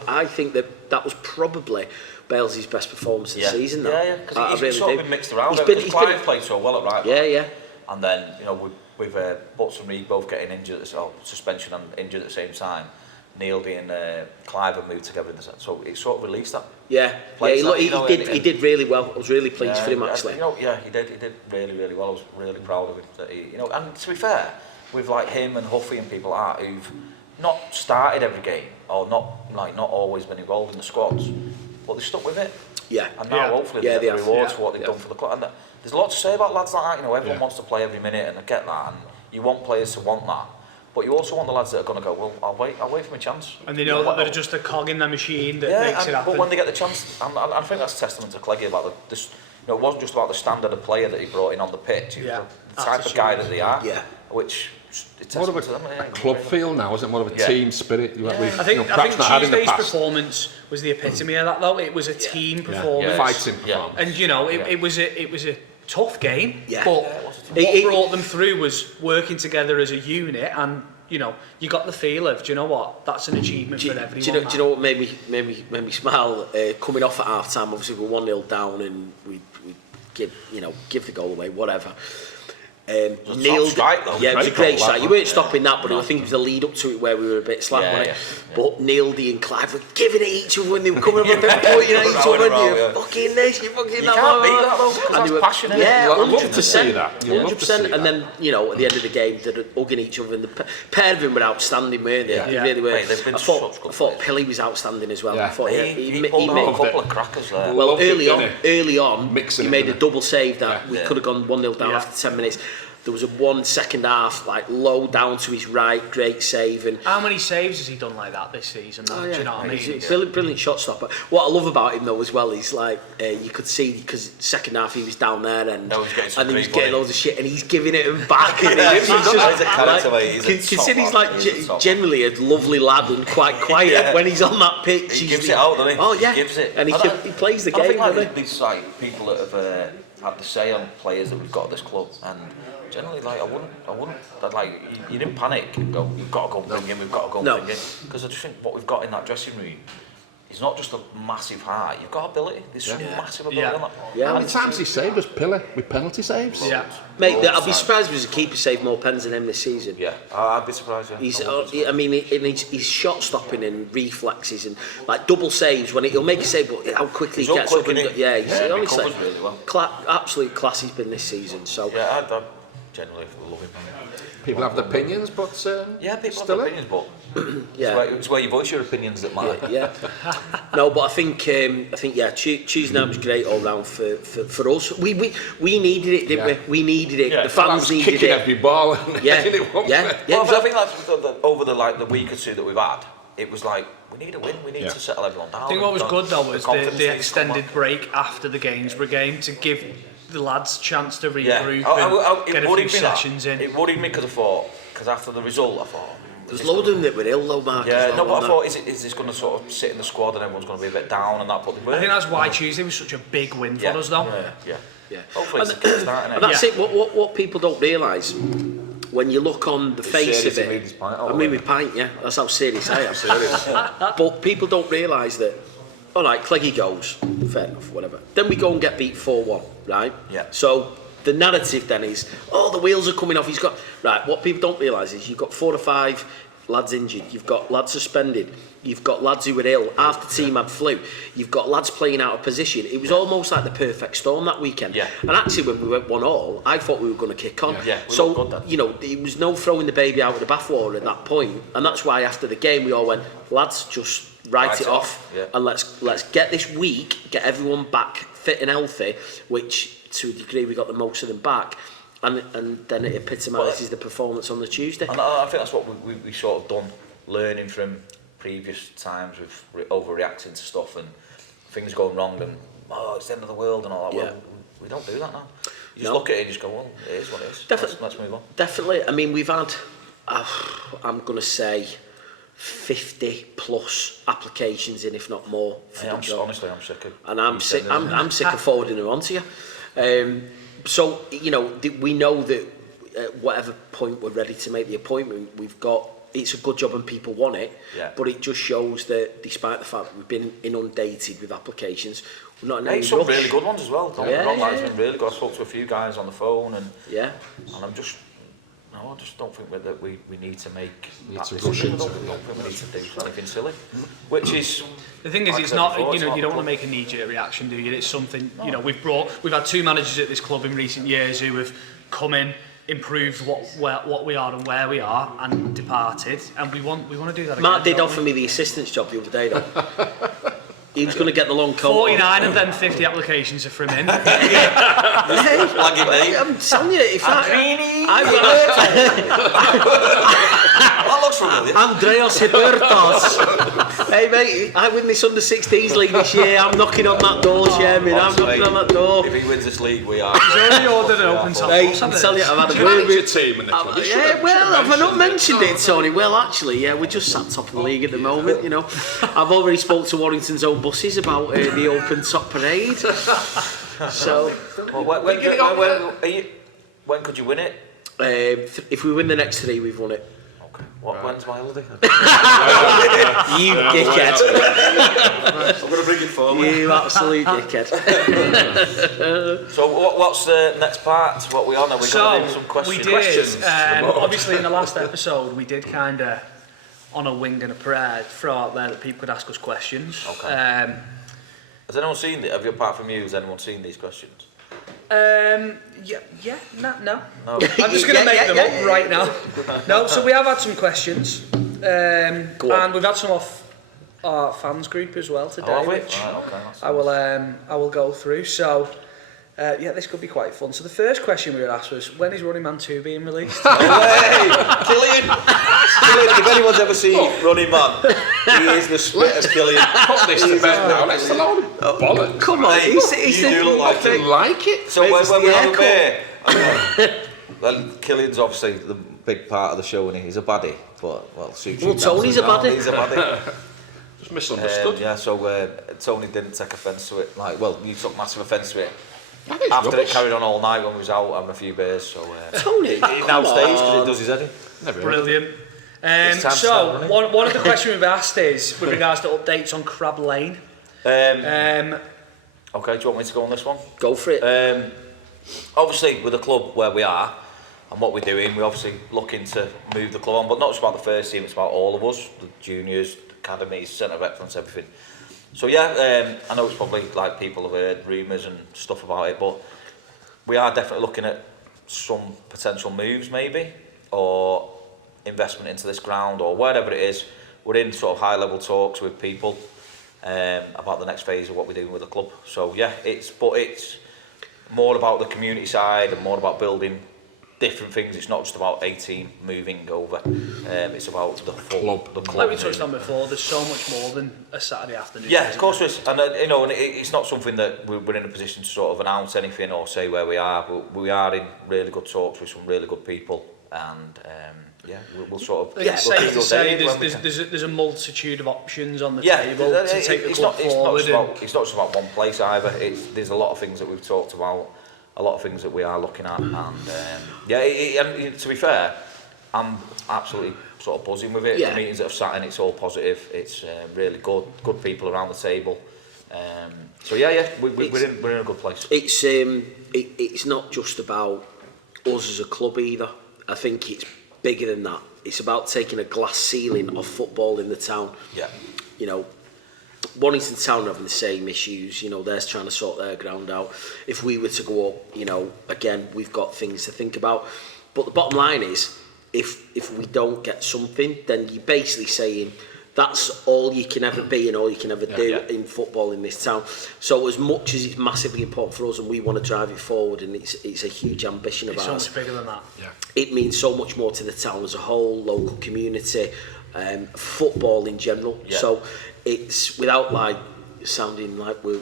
I think that was probably Bales' best performance of the season. Yeah, because he's sort of been mixed around. Clive played so well at right back. Yeah. And then, you know, with Butts and Reed both getting injured, suspension and injured at the same time, Neildy and Clive have moved together, so it sort of released that. He did really well. I was really pleased for him actually. He did really, really well. I was really proud of him. That and to be fair, with like him and Huffy and people like that who've not started every game or not always been involved in the squads, but they stuck with it. Yeah. And now hopefully they get the rewards for what they've Yeah. done for the club. And there's a lot to say about lads like that. Everyone wants to play every minute, and I get that. And you want players to want that, but you also want the lads that are going to go, well, I'll wait for my chance. And they know that they're just a cog in the machine that makes it happen. But when they get the chance, and I think that's a testament to Cleggy about this. It wasn't just about the standard of player that he brought in on the pitch. It was the type of guy that they are. Yeah. Which it's More of a to them. club feel now, isn't it? More of a team spirit. I think Tuesday's performance was the epitome of that, though. It was a team performance. Fighting performance. And it was a tough game, but It brought them through was working together as a unit, and you got the feel of, do you know what, that's an achievement for everyone. Do you know what made me smile? Coming off at half time, obviously we're 1-0 down, and we give the goal away, whatever. Neil, it was a great strike. You weren't stopping that, but I think it was the lead up to it where we were a bit slack. But Neildy and Clive were giving it each other when they were coming up and pointing at each other. You fucking this, you fucking that. You can't beat that though, because that's passionate. Yeah, I'd love to see that. 100%. And then at the end of the game, they're hugging each other, and the pair of them were outstanding, weren't they? They really were. Mate, they've been I thought Pilly was outstanding as well. I thought he pulled out a couple of crackers there. Well, early on, he made a double save that we could have gone 1-0 down after 10 minutes. There was a 1 second half, like low down to his right, great save. And how many saves has he done like that this season? Do you know what I mean? He's a brilliant shot stopper. What I love about him though as well is like you could see, because second half he was down there and he was getting loads of shit and he's giving it him back. And he's just consider he's like generally a lovely lad and quite quiet when he's on that pitch. He gives it out, doesn't he? Oh yeah, he gives it. And he plays the game. I think these people that have had the say on players that we've got at this club, and generally, like, I wouldn't, like, you didn't panic and go, we've got to go and bring him, we've got to go and bring him. Because I just think what we've got in that dressing room he's not just a massive height. You've got ability. There's some massive ability on that. Yeah, How many times he saved us, Pilly, with penalty saves? Yeah. mate, I'd be surprised if there's a keeper saved more pens than him this season. Yeah, I'd be surprised. Yeah. He's, I mean, his shot stopping and reflexes and like double saves when he'll make a save, but how quickly He's he gets up up quick, and isn't he? yeah, he's Yeah, he honestly covers really well. Absolute class he's been this season. So Yeah, I generally love him. People have their opinions, but Yeah, people still have it. opinions, but yeah. it's where you voice your opinions that matter. Yeah. No, but I think Tuesday night was great all round for us. We needed it, didn't we? We needed it. Yeah, the fans was needed kicking it. every ball. And Yeah, making it one yeah, play. yeah. Well, I think that's over the week or two that we've had. It was like we need a win. We need to settle everyone down. I think what was good though was confidence the needs to come extended back. break after the Gainsborough game to give the lads a chance to Yeah, regroup and get a few worried me sessions in. It worried me because after the result, I thought. There's loads of them that were ill though, Mark. Yeah, as well, no, but I wasn't thought, is this going to sort of sit in the squad and everyone's going to be a bit down and that? But I think that's why Tuesday was such a big win for us though. Yeah. Yeah. Hopefully it's a kick start, and that's it. What people don't realise when you look on the face of it. I mean, with pint, yeah. That's how serious I am. But people don't realise that. All right, Cleggy goes. Fair enough, whatever. Then we go and get beat 4-1, right? Yeah. So the narrative then is, oh, the wheels are coming off. He's got right. What people don't realise is you've got 4 or 5 lads injured. You've got lads suspended. You've got lads who were ill. Half the team had flu. You've got lads playing out of position. It was almost like the perfect storm that weekend. Yeah. And actually, when we went 1-1, I thought we were going to kick on. Yeah, we so, looked good then. you know, there was no throwing the baby out of the bathwater at that point. And that's why after the game, we all went, lads, just write it off. Yeah. And let's get this week, get everyone back fit and healthy, which to a degree we got the most of them back. And then it epitomises the performance on the Tuesday. And I think that's what we sort of done, learning from previous times with overreacting to stuff and things going wrong and it's the end of the world and all that. Yeah. Well, we don't do that now. You just look at it and just go, well, it is what it is. Definitely. Let's move on. Definitely. I mean, we've had, I'm going to say, 50 plus applications in, if not more. For the job. Honestly, I'm sick of. And I'm sick. I'm sick of forwarding them on to you. So you know, we know that at whatever point we're ready to make the appointment, we've got. It's a good job and people want it. Yeah. But it just shows that, despite the fact that we've been inundated with applications, we're not in any Some rush. really good ones as well. Don't get me wrong, Yeah. it's been really good. I spoke to a few guys on the phone and Yeah. I'm just. No, I just don't think that we need to make Need that to decision. rush I into don't it. think we need to do anything silly. Which is The thing is, like I it's said not, before, you know, it's you not don't want to make a knee-jerk reaction, do you? It's something, you know, we've had 2 managers at this club in recent years who have come in, improved what we are and where we are, and departed, and we want to do that again. Mark did don't offer we? me the assistant's job the other day, though. He was going to get the long coat. 49 of them 50 applications are from him. Flagging me. I'm telling you, if I That looks familiar. Andreas Hibertos. Hey mate, I win this under 16s league this year. I'm knocking on that door, Chairman. I'm knocking on that door. If he wins this league, we are. He's already ordered an open top Mate, bus, I'm hasn't telling you, he? I've had Do a you word manage your with. team in the club? You should Yeah, have- well, should have I not mentioned mentioned it, Tony? Well, actually, yeah, we're just sat top of the league at the moment, you know. I've already spoke to Warrington's own buses about the open top parade. So, Well, when could you win it? if we win the next 3, we've won it. Okay. When's my holiday? You dickhead. I'm going to bring it forward. You absolute dickhead. So what's the next part? What we on? Are we going to do some questions? Questions. Obviously, in the last episode, we did kind of, on a wing and a prayer, throw out there that people could ask us questions. Okay. Has anyone seen it? Have you, apart from you, has anyone seen these questions? No. No. I'm just going to make them up right now. No, so we have had some questions, and we've had some off our fans group as well today, have we? which Right, okay, that's I will go through. So, this could be quite fun. So the first question we were asked was, when is Running Man 2 being released? Hey, Killian! If anyone's ever seen Running Man, he is the spit of Killian. Put this to bed now. Let's alone. Bollocks. Come on, You do look like I him. like it. So when we have a haircut. beer, well, Killian's obviously the big part of the show, and he's a baddie, but suits you. Well, Tony's a baddie. He's a baddie. Just misunderstood. Yeah, so Tony didn't take offence to it. Like, well, you took massive offence to it. I think it's After rubbish. it carried on all night when we was out having a few beers, so Tony, it now stays because it does his head in. Never heard of it. Brilliant. It's time to So, start running. one of the questions we've asked is with regards to updates on Crab Lane. Okay, do you want me to go on this one? Go for it. Obviously, with the club where we are and what we're doing, we're obviously looking to move the club on, but not just about the first team, it's about all of us, the juniors, the academies, centre of excellence, everything. So yeah, I know it's probably like people have heard rumours and stuff about it, but we are definitely looking at some potential moves maybe, or investment into this ground, or whatever it is. We're in sort of high level talks with people about the next phase of what we're doing with the club. So yeah, it's more about the community side and more about building different things. It's not just about a team moving over. It's about the club. The club. Like we touched on before, there's so much more than a Saturday afternoon. Yeah, of course there is. And you know, and it's not something that we're in a position to sort of announce anything or say where we are. But we are in really good talks with some really good people, and yeah, we'll sort of. It's safe to say there's a multitude of options on the table to take the club forward. It's not just about one place either. There's a lot of things that we've talked about, a lot of things that we are looking at, and and to be fair, I'm absolutely sort of buzzing with it. Yeah. The meetings that have sat in, it's all positive. It's really good people around the table. So yeah, we're in a good place. It's not just about us as a club either. I think it's bigger than that. It's about taking a glass ceiling off football in the town. Yeah. You know, Warrington Town are having the same issues. You know, they're trying to sort their ground out. If we were to go up, you know, again, we've got things to think about. But the bottom line is, if we don't get something, then you're basically saying that's all you can ever be and all you can ever do in football in this town. So as much as it's massively important for us and we want to drive it forward, and it's a huge ambition of ours. It's so much bigger than that. Yeah. It means so much more to the town as a whole, local community, football in general. Yeah. So it's, without like sounding like we're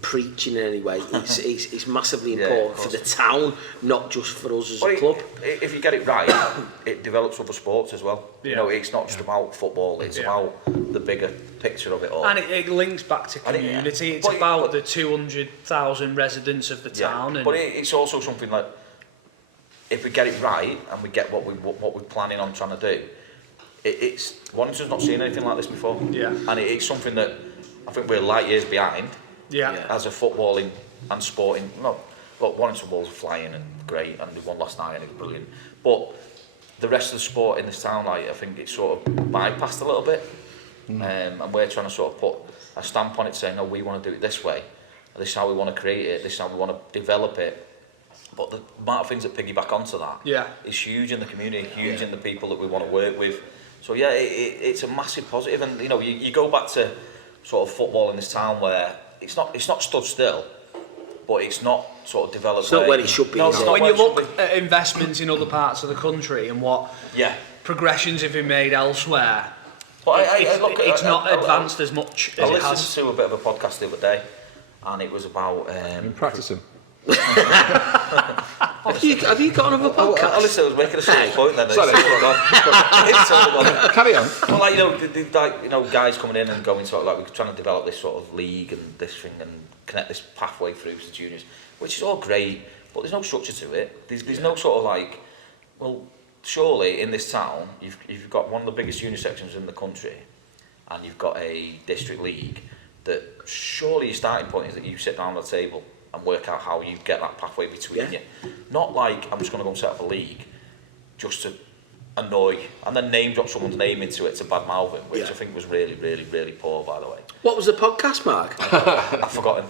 preaching in any way, it's massively important for the town, not just for us as a club. If you get it right, it develops other sports as well. You know, it's not just about football, it's about the bigger picture of it all. And it links back to community. It's about the 200,000 residents of the town. And but it's also something like, if we get it right and we get what we're planning on trying to do, it's Warrington's not seen anything like this before. Yeah. And it's something that I think we're light years behind. As a footballing and sporting. No, look, Warrington balls are flying and great, and they won last night and it's brilliant. But the rest of the sport in this town, like, I think it's sort of bypassed a little bit. And we're trying to sort of put a stamp on it, saying, no, we want to do it this way. This is how we want to create it. This is how we want to develop it. But the amount of things that piggyback onto that is huge in the community, huge in the people that we want to work with. So yeah, it's a massive positive. And you know, you go back to sort of football in this town where it's not stood still, but it's not sort of developed. It's not where it should be. No, when you look at investments in other parts of the country and what progressions have been made elsewhere, but it's not advanced as much as it has. I listened to a bit of a podcast the other day, and it was about practicing. Have you got another podcast? I was making a serious point then. Sorry. Carry on. Well, like, you know, guys coming in and going sort of like, we're trying to develop this sort of league and this thing and connect this pathway through to juniors, which is all great, but there's no structure to it. There's no sort of like, well, surely in this town you've got one of the biggest junior sections in the country, and you've got a district league. That surely your starting point is that you sit down at the table and work out how you get that pathway between you. Not like, I'm just going to go and set up a league just to annoy and then name drop someone's name into it to badmouth him, which I think was really, really, really poor, by the way. What was the podcast, Mark? I've forgotten.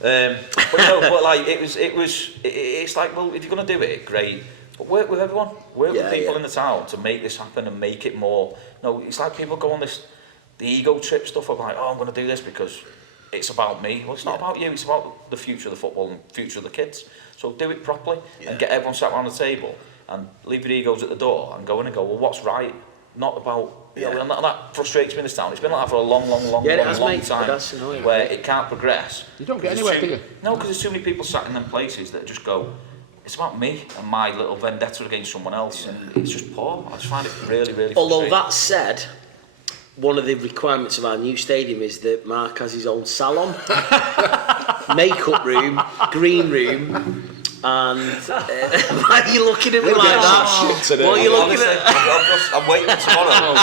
But you know, but like it's like, well, if you're going to do it, great, but work with everyone, work with people in the town to make this happen and make it more. No, it's like people go on the ego trip stuff of like, oh, I'm going to do this because it's about me. Well, it's not about you, it's about the future of the football and the future of the kids. So do it properly and get everyone sat around the table and leave your egos at the door and go in and go, well, what's right? Not about, you know, and that frustrates me in this town. It's been like that for a long time, where it can't progress. You don't get anywhere, do you? No, because there's too many people sat in them places that just go, it's about me and my little vendetta against someone else, and it's just poor. I just find it really, really frustrating. Although that said, one of the requirements of our new stadium is that Mark has his own salon, makeup room, green room, And why are you looking at me like that? What are you looking at? I'm waiting tomorrow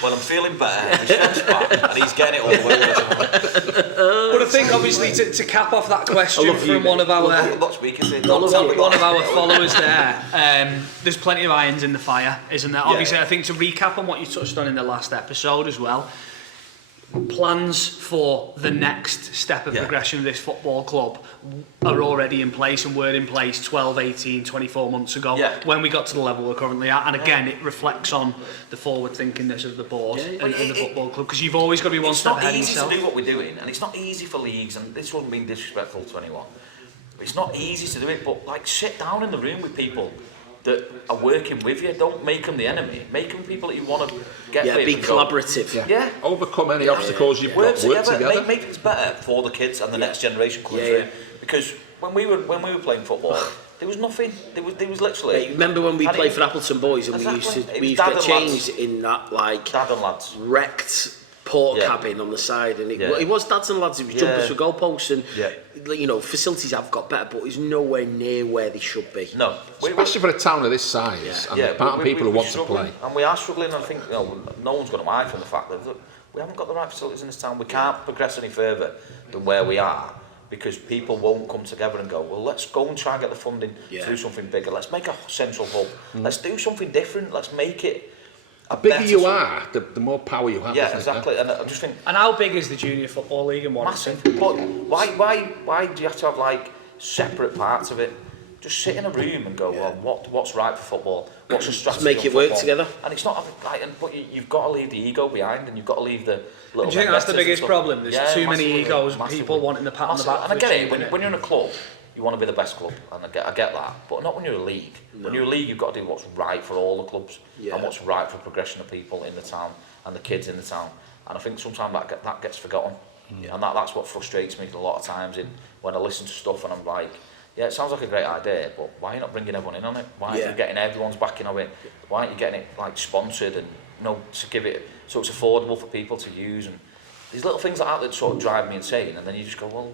when I'm feeling better. His strength's back, and he's getting it all the way. But I think obviously to cap off that question from one of our followers there, there's plenty of irons in the fire, isn't there? Obviously, I think to recap on what you touched on in the last episode as well, plans for the next step of progression of this football club are already in place and were in place 12, 18, 24 months ago when we got to the level we're currently at. And again, it reflects on the forward-thinkingness of the board and the football club, because you've always got to be one step ahead of yourself. It's not easy to do what we're doing, and it's not easy for leagues, and this wasn't being disrespectful to anyone. It's not easy to do it, but like sit down in the room with people that are working with you. Don't make them the enemy. Make them people that you want to get with. Be collaborative. Yeah. Overcome any obstacles you've got. Work together. Make things better for the kids and the next generation coming through. Because when we were playing football, there was nothing. There was literally. Remember when we played for Appleton Boys and we used to get changed in that like dad and lads wrecked port cabin on the side, and it was dads and lads. It was jumpers for goalposts, and you know, facilities have got better, but it's nowhere near where they should be. No, especially for a town of this size and the part of people who want to play. And we are struggling. And I think no one's going to hide from the fact that we haven't got the right facilities in this town. We can't progress any further than where we are, because people won't come together and go, well, let's go and try and get the funding to do something bigger. Let's make a central hub. Let's do something different. Let's make it. The bigger you are, the more power you have. Yeah, exactly. And I just think. And how big is the junior football league in Warrington? Massive. But why do you have to have like separate parts of it? Just sit in a room and go, well, what's right for football? What's the strategy? Just make it work together. And it's not like, but you've got to leave the ego behind, and you've got to leave the little. Do you think that's the biggest problem? There's too many egos, massively. people wanting the pat on the back. And I get it. When you're in a club, you want to be the best club, and I get that. But not when you're a league. No. When you're a league, you've got to do what's right for all the clubs and what's right for progression of people in the town and the kids in the town. And I think sometimes that gets forgotten, and that's what frustrates me a lot of times when I listen to stuff and I'm like, yeah, it sounds like a great idea, but why are you not bringing everyone in on it? Why aren't you getting everyone's backing of it? Why aren't you getting it like sponsored and to give it so it's affordable for people to use? And these little things like that sort of drive me insane. And then you just go, well,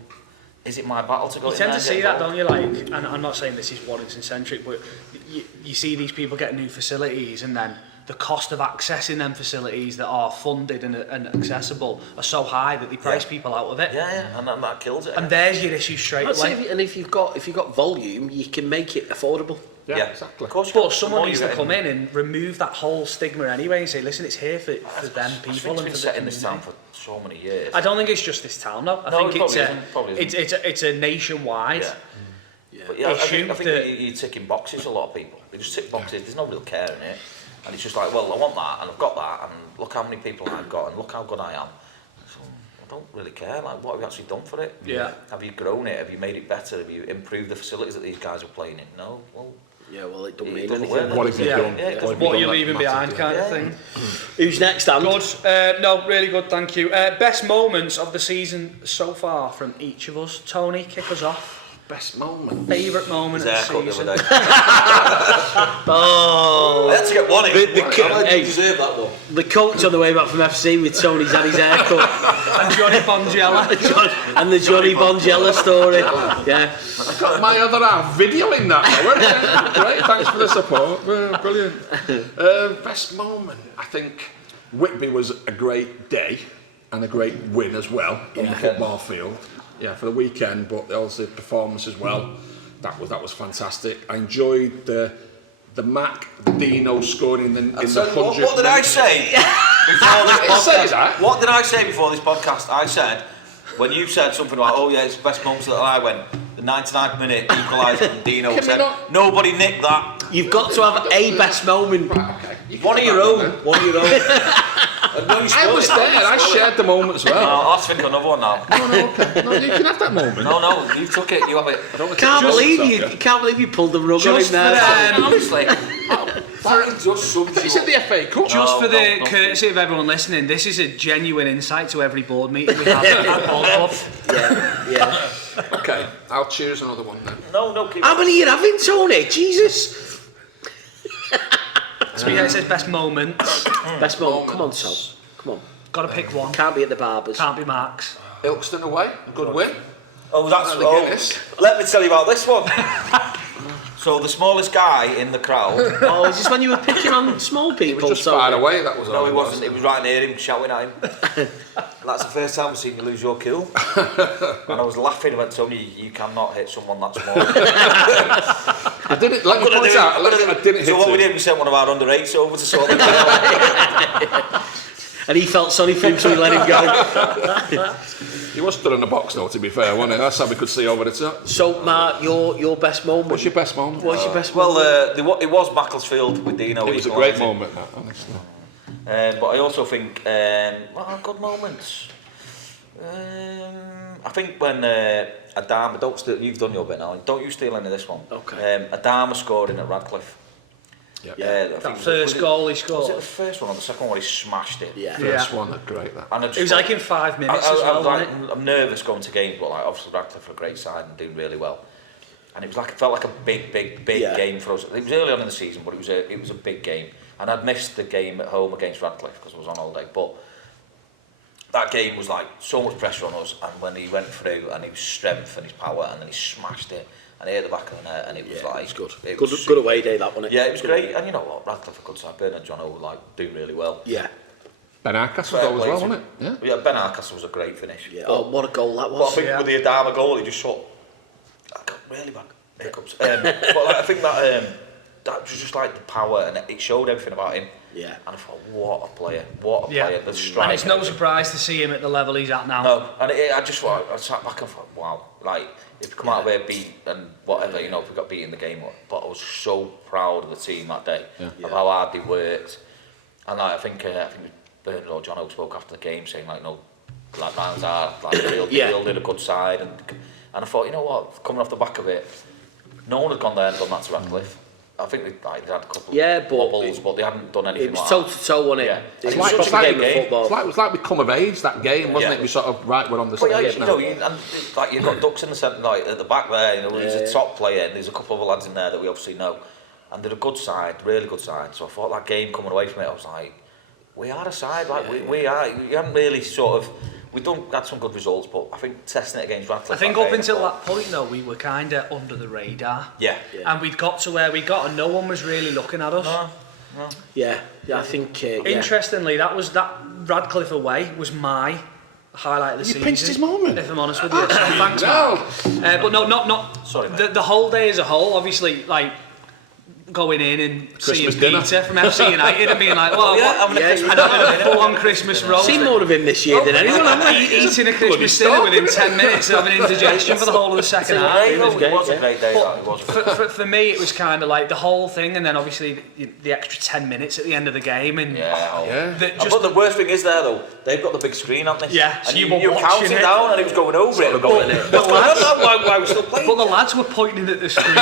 is it my battle to go? You tend to see that, don't you? Like, and I'm not saying this is Warrington centric, but you see these people getting new facilities, and then the cost of accessing them facilities that are funded and accessible are so high that they price people out of it. Yeah, and that kills it. And there's your issue straight away. And if you've got volume, you can make it affordable. Yeah, exactly. But someone needs to come in and remove that whole stigma anyway and say, listen, it's here for them people. It's been set in this town for so many years. I don't think it's just this town though. I think it's a nationwide issue. I think you're ticking boxes, a lot of people. They just tick boxes, there's no real care in it. And it's just like, well, I want that, and I've got that, and look how many people I've got, and look how good I am. So I don't really care. Like, what have you actually done for it? Yeah. Have you grown it? Have you made it better? Have you improved the facilities that these guys are playing in? No. Well, it doesn't mean anything. What have you done? What you're leaving behind, kind of thing. Who's next, Dan? Good. No, really good. Thank you. Best moments of the season so far from each of us. Tony, kick us off. Best moment. Favourite moment of the season. I had to get one in. You deserve that one. The coach on the way back from FC with Tony's had his haircut. And Johnny Bongiella. And the Johnny Bongiella story. Yeah. I've got my other half videoing that. Great, thanks for the support. Brilliant. Best moment. I think Whitby was a great day and a great win as well on the football field. Yeah, for the weekend, but also the performance as well. That was fantastic. I enjoyed the Mac Dino scoring in the 100th. What did I say before this podcast? What did I say before this podcast? I said, when you said something like, oh yeah, it's the best moments that I went, the 99th minute equaliser from Dino said, nobody nicked that. You've got to have a best moment. Right, okay. One of your own. I was there, I shared the moment as well. I'll have to think of another one now. Okay. No, you can have that moment. No, you took it, you have it. I can't believe you pulled the rug on him there. Honestly. It's in the FA Cup. Just for the courtesy of everyone listening, this is a genuine insight to every board meeting we have at the football club. Yeah. Okay, I'll choose another one then. No, keep How many are you having, Tony? Jesus. So it says best moments. Best moment. Come on, Tom. Come on. Got to pick one. Can't be at the Barbers. Can't be Mark's. Ilkeston away, a good win. Oh, let me tell you about this one. So the smallest guy in the crowd. Oh, is this when you were picking on small people? He was just far away, that was all. No, he wasn't. He was right near him, shouting at him. And that's the first time I've seen you lose your cool. And I was laughing. I went, Tony, you cannot hit someone that small. I didn't, let me point out, I didn't hit So what him. we did, we sent one of our under 8s over to sort them out. And he felt sorry for him, so he let him go. He was stood in the box though, to be fair, wasn't it? That's how we could see over the top. So, Mark, your best moment? What's your best moment? What's your best Well, moment? it was Macclesfield with Dino. It was a great moment, that, honestly. But I also think, good moments. I think when Adama, don't steal, you've done your bit now, don't you steal any of this one. Okay. Adama scoring at Radcliffe. Yep. I That first goal he Was it scored. the first one or the second one where he smashed it? Yeah. First one, that great, that. And I just It was thought- like in 5 minutes as well, wasn't it? I'm nervous going to games, but like obviously Radcliffe are a great side and doing really well. And it felt like a big game for us. It was early on in the season, but it was a big game. And I'd missed the game at home against Radcliffe because I was on holiday. But that game was like so much pressure on us, and when he went through and his strength and his power, and then he smashed it and he hit the back of the net, and it was like It's good. It Good, was good away day, that, wasn't it? Yeah, it was great. And you know what, Radcliffe are good side. Bernard John were like doing really well. Yeah. Ben Arcas Fair was play well, to wasn't it? Yeah. Yeah, Ben Arcas was a great finish. Yeah. Oh, what a goal that But I was. think with the Adama goal, he just shot. I got really bad hiccups. But like, I think that was just like the power, and it showed everything about him. Yeah. And I thought, what a player! What a Yeah. player! The strike. And it's no surprise to see him at the level he's at now. No, and I just thought, I sat back and thought, wow, like if we come out of here beat and whatever, you know, if we got beat in the game, but I was so proud of the team that day of how hard they worked, and like, I think Bernard or John spoke after the game saying like, no, like Rylands are like the real deal, did a good side, and I thought, you know what, coming off the back of it, no one had gone there and done that to Radcliffe. I think they had a couple of wobbles, but they hadn't done anything It was like toe to toe, wasn't it? Yeah. It It's was like, such a game of it football. was like we come of age, that game, wasn't Yeah. it? We sort of, right, we're on the But stage yeah, now. you know, and like you've got Ducks in the centre, like at the back there. You know, he's a top player, and there's a couple of other lads in there that we obviously know, and they're a good side, really good side. So I thought that game coming away from it, I was like, we are a side, like we are. You haven't really sort of. We've had some good results, but I think testing it against Radcliffe. I think up until that point, though, we were kind of under the radar. Yeah. And we'd got to where we got, and no one was really looking at us. No. Yeah, I think. Interestingly, that Radcliffe away was my highlight of the season. You pinched his moment. If I'm honest with you. So thanks, Mark. But no, not Sorry, mate. the whole day as a whole. Obviously, like going in and Christmas seeing dinner. Peter from FC United and being like, well, Yeah, having a Christmas and having a dinner. full-on Christmas roast. Seen more of him this year than anyone, haven't we? Eating a Christmas dinner within 10 minutes and having indigestion for the whole of the second half. It was a great day. It was. For me, it was kind of like the whole thing, and then obviously the extra 10 minutes at the end of the game, and Yeah. But the worst thing is there though, they've got the big screen on this. Yeah, so and you were you're watching counting it. down and it was going over it. But Why we're still playing? But the lads were pointing at the screen.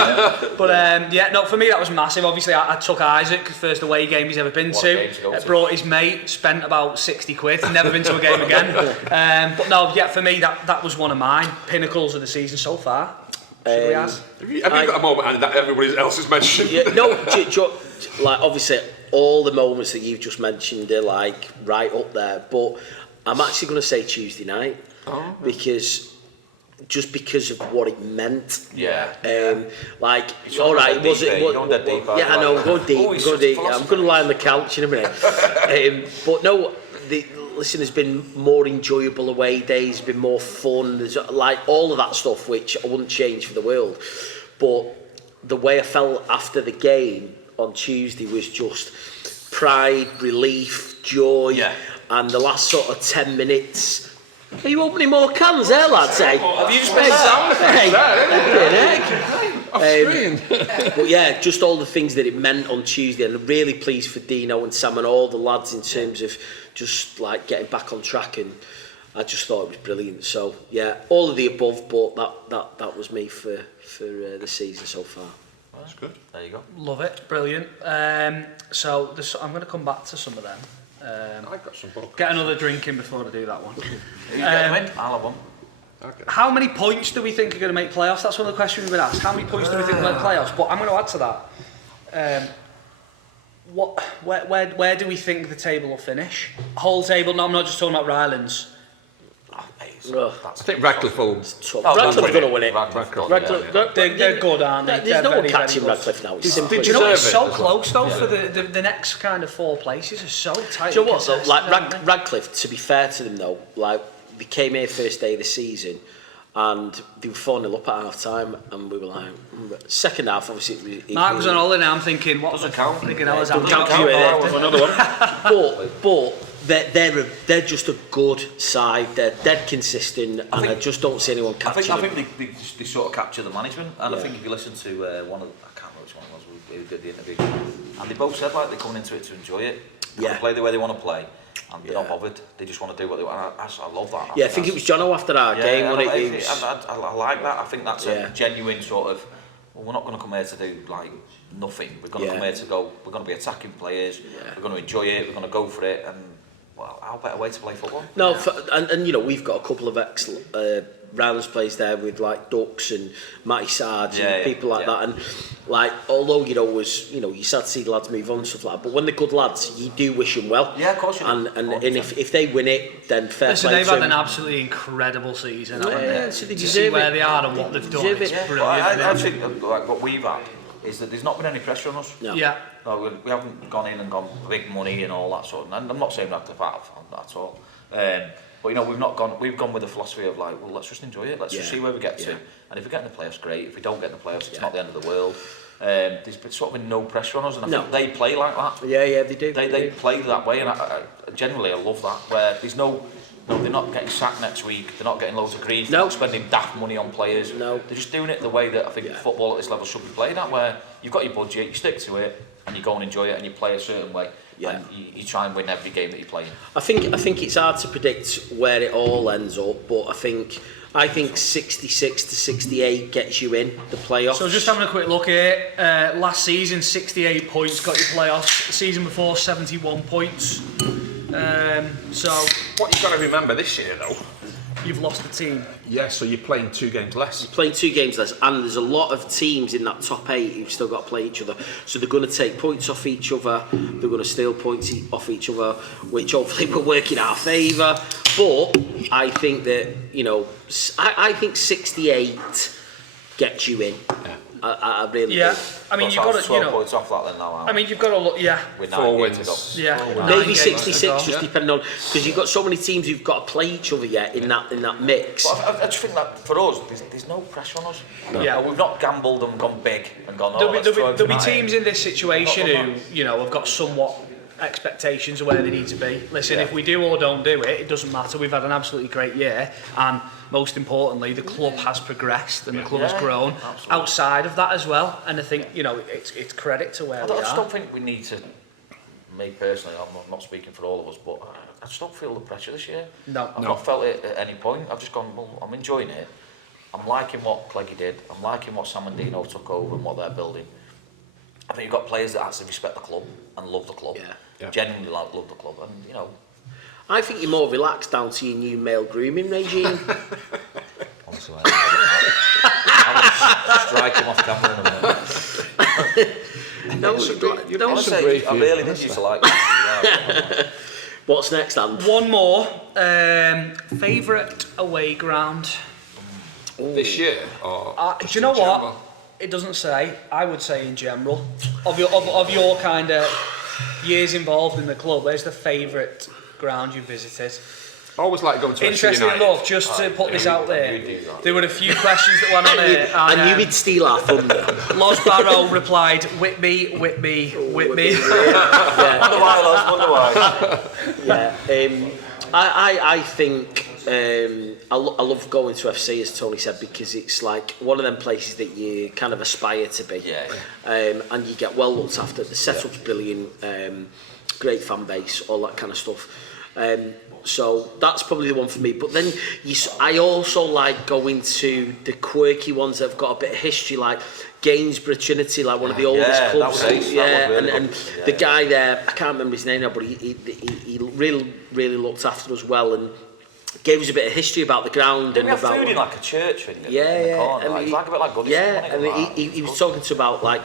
But yeah, no, for me that was massive. Obviously, I took Isaac, first away game he's ever been What to. game to go to? Brought his mate, spent about 60 quid, never been to a game again. But no, yeah, for me that was one of mine pinnacles of the season so far. Should we ask? Have you got a moment, Andy, that everybody else has mentioned? Yeah, no, like obviously all the moments that you've just mentioned are like right up there, but I'm actually going to say Tuesday night because of what it meant. Yeah. Like, It's all right, deep, was eh? it? You're going that deep, Yeah, I know, I'm going deep. Oh, I'm he's going such a deep. I'm philosopher. going to lie on the couch in a minute. But no, listen, there's been more enjoyable away days, been more fun. There's like all of that stuff, which I wouldn't change for the world. But the way I felt after the game on Tuesday was just pride, relief, joy, and the last sort of 10 minutes. Are you opening more cans there, lads? Have you just made but yeah, just all the things that it meant on Tuesday, and I'm really pleased for Dino and Sam and all the lads in terms of just like getting back on track, and I just thought it was brilliant. So yeah, all of the above, but that was me for the season so far. That's good. There you go. Love it, brilliant. So I'm going to come back to some of them. I've got some books. Get another drink in before I do that one. You get them in? I'll have one. Okay. How many points do we think are going to make playoffs? That's one of the questions we've been asked. How many points do we think will make playoffs? But I'm going to add to that. Where do we think the table will finish? Whole table? No, I'm not just talking about Rylands. I think Radcliffe will. Radcliffe's going to win it. They're good, aren't they? There's no one catching Radcliffe now. Do you know it's so close though for the next kind of 4 places are so tight. Do you know what though? Like Radcliffe, to be fair to them though, like they came here first day of the season and they were 4-0 up at half time and we were like, second half obviously. Mark was on holiday and I'm thinking, what doesn't count. Thinking don't count another one. But they're just a good side. They're dead consistent, and I just don't see anyone catching them. I think they sort of capture the management, and I think if you listen to one of I can't remember which one it was who did the interview, and they both said like they're coming into it to enjoy it, play the way they want to play, and they're not bothered. They just want to do what they want. I love that. I think it was Jono after our game, wasn't it? I like that. I think that's a genuine sort of. Well, we're not going to come here to do like nothing. We're going to come here to go. We're going to be attacking players. We're going to enjoy it. We're going to go for it. And well, how better way to play football? No, and you know we've got a couple of excellent Rylands players there with like Ducks and Matty Sarge and people like that. And like although you sad to see the lads move on and stuff like that, but when they're good lads, you do wish them well. Yeah, of course you do. And if they win it, then fair play. They've had an absolutely incredible season. So they to see where they are and what they've done. It's brilliant. I think like what we've had is that there's not been any pressure on us. No. Yeah. No, we haven't gone in and gone big money and all that sort of. And I'm not saying that to have at all. But you know, we've gone with the philosophy of like, well, let's just enjoy it. Let's just see where we get to. And if we get in the playoffs, great. If we don't get in the playoffs, it's not the end of the world. There's been sort of been no pressure on us, and I think they play like that. Yeah, they do. They play that way, and I generally I love that. Where there's no, they're not getting sacked next week. They're not getting loads of grief. They're not spending daft money on players. No, they're just doing it the way that I think football at this level should be played at. Where you've got your budget, you stick to it, and you go and enjoy it, and you play a certain way. And you try and win every game that you play in. I think it's hard to predict where it all ends up, but I think 66 to 68 gets you in the playoffs. So just having a quick look here, last season 68 points got you playoffs. The season before 71 points. So what you've got to remember this year though, you've lost the team. Yeah, so you're playing 2 games less. You're playing 2 games less, and there's a lot of teams in that top 8 who've still got to play each other. So they're going to take points off each other, they're going to steal points off each other, which hopefully will work in our favour. But I think that, I think 68 gets you in. Yeah. I really do. I mean, you've got to, 12 points off that then now. I mean, you've got to look, with 4 wins. Maybe 66, just depending on, because you've got so many teams who've got to play each other in that mix. But I just think that for us, there's no pressure on us. No. Yeah, we've not gambled and gone big and gone. There'll be teams in this situation who have got somewhat expectations of where they need to be. Listen, if we do or don't do it, it doesn't matter. We've had an absolutely great year, and most importantly, the club has progressed and the club has grown outside of that as well. And I think it's credit to where we are. I just don't think we need to. Me personally, I'm not speaking for all of us, but I just don't feel the pressure this year. I've not felt it at any point. I've just gone, well, I'm enjoying it. I'm liking what Cleggy did. I'm liking what Sam and Dino took over and what they're building. I think you've got players that actually respect the club and love the club. Genuinely love the club, and I think you're more relaxed down to your new male grooming regime. Honestly, I'll strike him off camera in a minute. Honestly, I really did used to like that. What's next, Andy? One more. Favourite away ground? This year? Or do you know what? It doesn't say. I would say in general. Of your kind of years involved in the club, where's the favourite ground you visited? I always like going to Interesting enough, just to put this out there were a few questions that went on here. And you would steal our thunder. Los Barrow replied, Whitby. Wonder why. I think I love going to FC, as Tony said, because it's like one of them places that you kind of aspire to be. And you get well looked after. The setup's brilliant, great fan base, all that kind of stuff. So that's probably the one for me. But then I also like going to the quirky ones that have got a bit of history, like Gainsborough Trinity, like one of the oldest clubs. And the guy there, I can't remember his name now, but he really looked after us well and gave us a bit of history about the ground. And we have food in like a church in the corner. It's like a bit like Goodison. And he was talking to about like,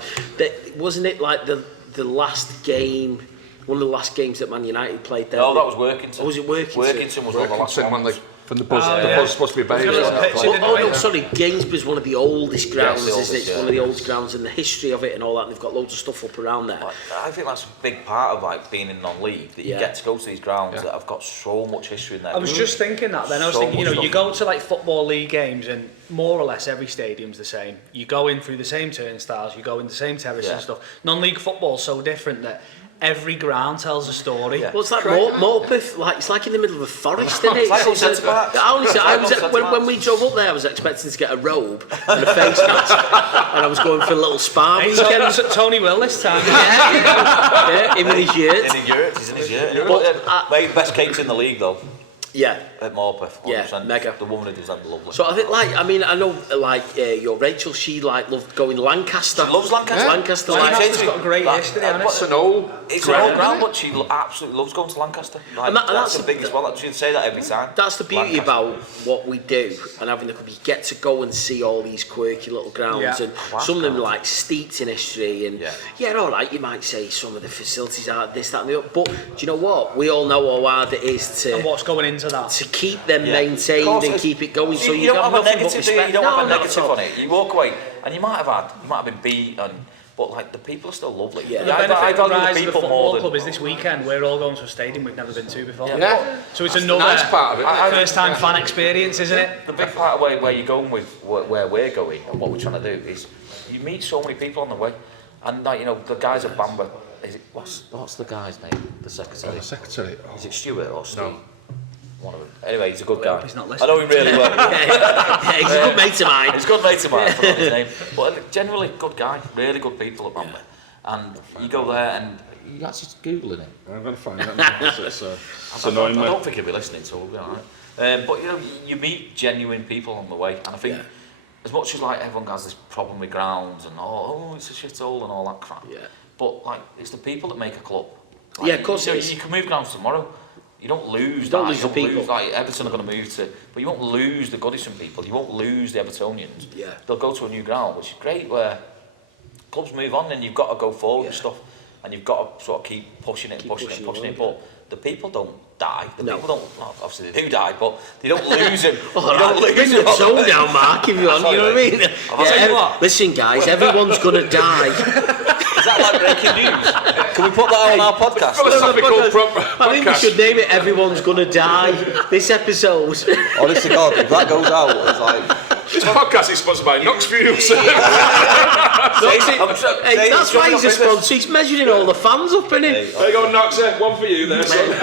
wasn't it like the last game, one of the last games that Man United played there? No, that was Workington. Oh, was it Workington? Workington was one of the last ones. From the buzz, yeah. the buzz supposed to be based. There's a picture, didn't we? No, sorry, Gainsborough's one of the oldest grounds, the isn't oldest, it? It's yeah. one of the oldest grounds in the history of it and all that, and they've got loads of stuff up around there. I think that's a big part of like being in non-league, that you get to go to these grounds that have got so much history in there. I was just thinking that then. I was So thinking, you much know, you stuff. go to like football league games and more or less every stadium's the same. You go in through the same turnstiles, you go in the same terraces and stuff. Non-league football's so different that every ground tells a story. Yeah. Well, it's like Morpeth, like it's like in the middle of a forest, isn't it? It's like on Centre Park. When we drove up there, I was expecting to get a robe and a face mask, and I was going for a little spa Hey, weekend. Tony Will this time. Yeah, him in his yurt. He's in his yurt. Mate, best cakes in the league though. Yeah. At Morpeth, 100%. Yeah, mega. The woman who does that lovely. So I think, I know, your Rachel, she loved going Lancaster. She loves Lancaster. Yeah. Lancaster, Lancaster's got a great history, hasn't it? It's an old It's an old ground, but she absolutely loves going to Lancaster. Like, And that's the biggest one. She'd say that every time. That's the beauty Lancaster. about what we do and having the club. You get to go and see all these quirky little grounds, and some of them like steeped in history. And all right, you might say some of the facilities are this, that, and the other. But do you know what? We all know how hard it is to And what's going into that? to keep them maintained and keep it going. So you don't have a nothing but negative, do you? respect. You don't No, have a not negative at all. on it. You walk away, and you might have been beat, but like the people are still lovely. Yeah. The I benefit of the value rise of the people more football than. club is this weekend we're all going to a stadium we've never been to before. Yeah. So it's That's another the nice part of it. first time fan experience, isn't it? The big part of where you're going with where we're going and what we're trying to do is you meet so many people on the way, and like the guys at Bamber. Is it what's the guy's name? The secretary. The secretary. Is it Stuart or Steve? No. One of them. Anyway, he's a good guy. He's not I listening. know him really well. Yeah, he's a good mate of mine. He's a good mate of mine, I forgot his name. But generally, good guy, really good people at Bamber. And you go there and you actually Googling it. I'm going to find that now. It's annoying I me. don't think he'll be listening, so we'll be alright. But you meet genuine people on the way, and I think as much as like everyone has this problem with grounds and it's a shithole and all that crap. Yeah. But like it's the people that make a club. Like, Yeah, of course it is. You can move grounds tomorrow. You don't lose Don't that. lose You the people. like Everton are going to move to, but you won't lose the Goodison people. You won't lose the Evertonians. Yeah. They'll go to a new ground, which is great. Where clubs move on, and you've got to go forward with stuff, and you've got to sort of keep pushing it. But the people don't die. The people don't. Well, obviously they do die, but they don't lose them. Bring the tone down, Mark, if you want. You know what I mean? tell you what. Listen, guys, everyone's gonna die. Is that like breaking news? Can we put that on our podcast? Philosophical I think we podcast. should name it "Everyone's Gonna Die." This episode. Honest to God, if that goes out, it's like... This podcast is sponsored by Knox Fuels. Hey, that's why he's a sponsor. He's measuring all the fans up, isn't he? There you go, Knox. One for you there, son.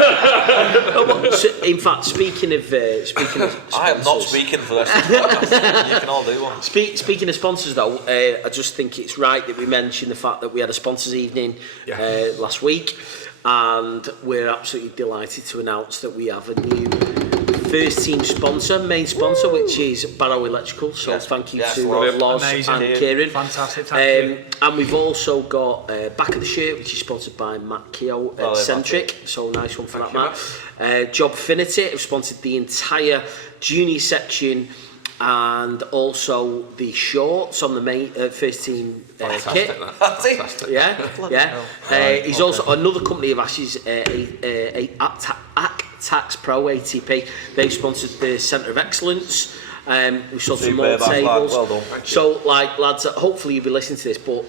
So, in fact, speaking of I am not sponsors, speaking for this podcast. You can all do one. Speaking of sponsors, though, I just think it's right that we mention the fact that we had a sponsors evening last week, and we're absolutely delighted to announce that we have a new first team sponsor, main sponsor, which is Barrow Electrical. So thank you to Loz Amazing. and Kieran. Fantastic, thank you. And we've also got Back of the Shirt, which is sponsored by Matt Keogh at Centric. So nice one for that, Matt. Jobfinity have sponsored the entire junior section and also the shorts on the main first team kit. Fantastic. Yeah. He's also another company of Ash's, Tax Pro ATP. They've sponsored the Centre of Excellence. We sold some more tables. Well done. So, like lads, hopefully you'll be listening to this. But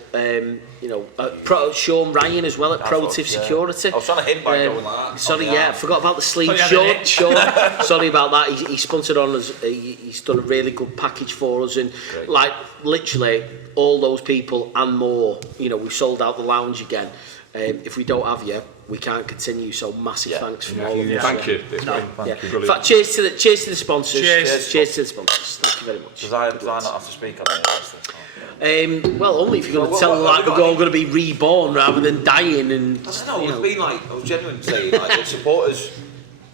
Sean Ryan as well at Proactive Security. I was trying to hint by going like that. Sorry, I forgot about the sleeve. Thought you had an Sean, sorry about that. He sponsored on us. He's done a really good package for us, and like literally all those people and more. We've sold out the lounge again. If we don't have you, we can't continue. So massive thanks from all of us. Thank you. In fact, cheers to the sponsors. Cheers to the sponsors. Thank you very much. Does I not have to speak on it? Well, only if you're going to tell them like we're all going to be reborn rather than dying. And I don't know. It's been like I was genuinely saying like the supporters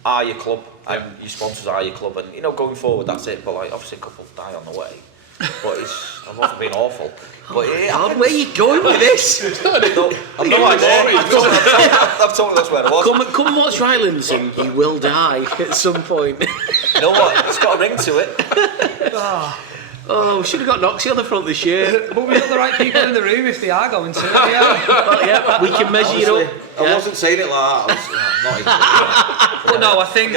are your club and your sponsors are your club, and going forward that's it. But like obviously a couple die on the way. But I wasn't being awful. But God, where are you going with this? I've no idea. I've told you that's where I was. Come watch Rylands and you will die at some point. You know what? It's got a ring to it. Oh, we should have got Noxie on the front this year. But we've got the right people in the room if they are going to. Well, we can measure you up. I wasn't saying it like that. I was not even... But no, I think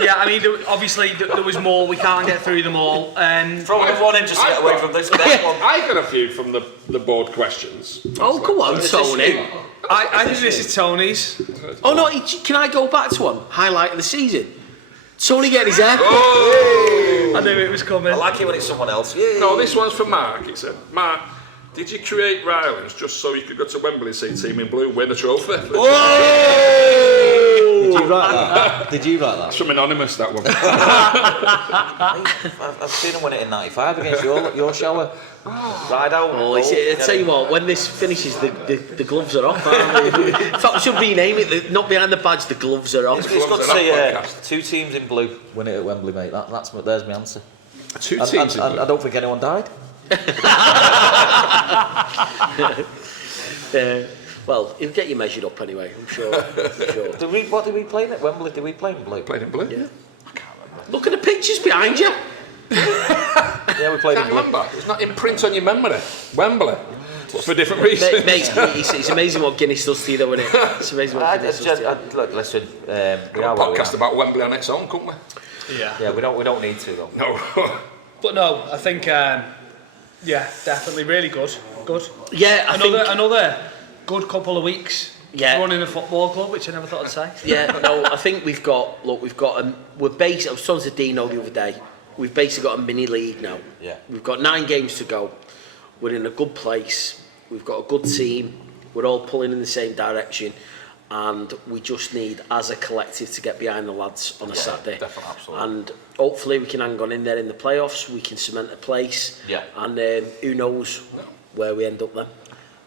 Yeah, I mean, obviously there was more. We can't get through them all. Throw one in just to get away from this next one. I got a few from the board questions. Oh, come on, Tony. I think this is Tony's. Oh no, can I go back to one? Highlight of the season. Tony getting his haircut. I knew it was coming. I like it when it's someone else. No, this one's for Mark. It said, Mark, did you create Rylands just so you could go to Wembley and see Team in Blue win a trophy? Did you write that? Did you write that? That's from Anonymous, that one. I've seen him win it in '95 against your shower. Ride out. Oh, I tell you what, when this finishes, the gloves are off, aren't they? In fact, we should rename it, not behind the badge, the gloves are off. It's good to see 2 teams in blue Win it at Wembley, mate. There's my answer. 2 teams in Blue. I don't think anyone died. Well, you'll get you measured up anyway, I'm sure. What did we play at Wembley? Did we play in blue? Played in Blue? Yeah. Look at the pictures behind you. Yeah, we played Can't in blue. remember. It's not imprint on your memory. Wembley. But for different reasons. Mate, it's amazing what Guinness does to you though, isn't it? It's amazing what Guinness does to you. Look, listen, we A are where we podcast are. about Wembley on its own, couldn't we? Yeah. Yeah, we don't need to though. No. But no, I think, yeah, definitely really good. Good. Yeah, I think... Another good couple of weeks running a football club, which I never thought I'd say. Yeah, no, I think we're based, I was talking to Dino the other day, we've basically got a mini league now. Yeah. We've got 9 games to go, we're in a good place, we've got a good team, we're all pulling in the same direction, and we just need, as a collective, to get behind the lads on a Saturday. Definitely, absolutely. And hopefully we can hang on in there in the playoffs, we can cement a place, and who knows where we end up then.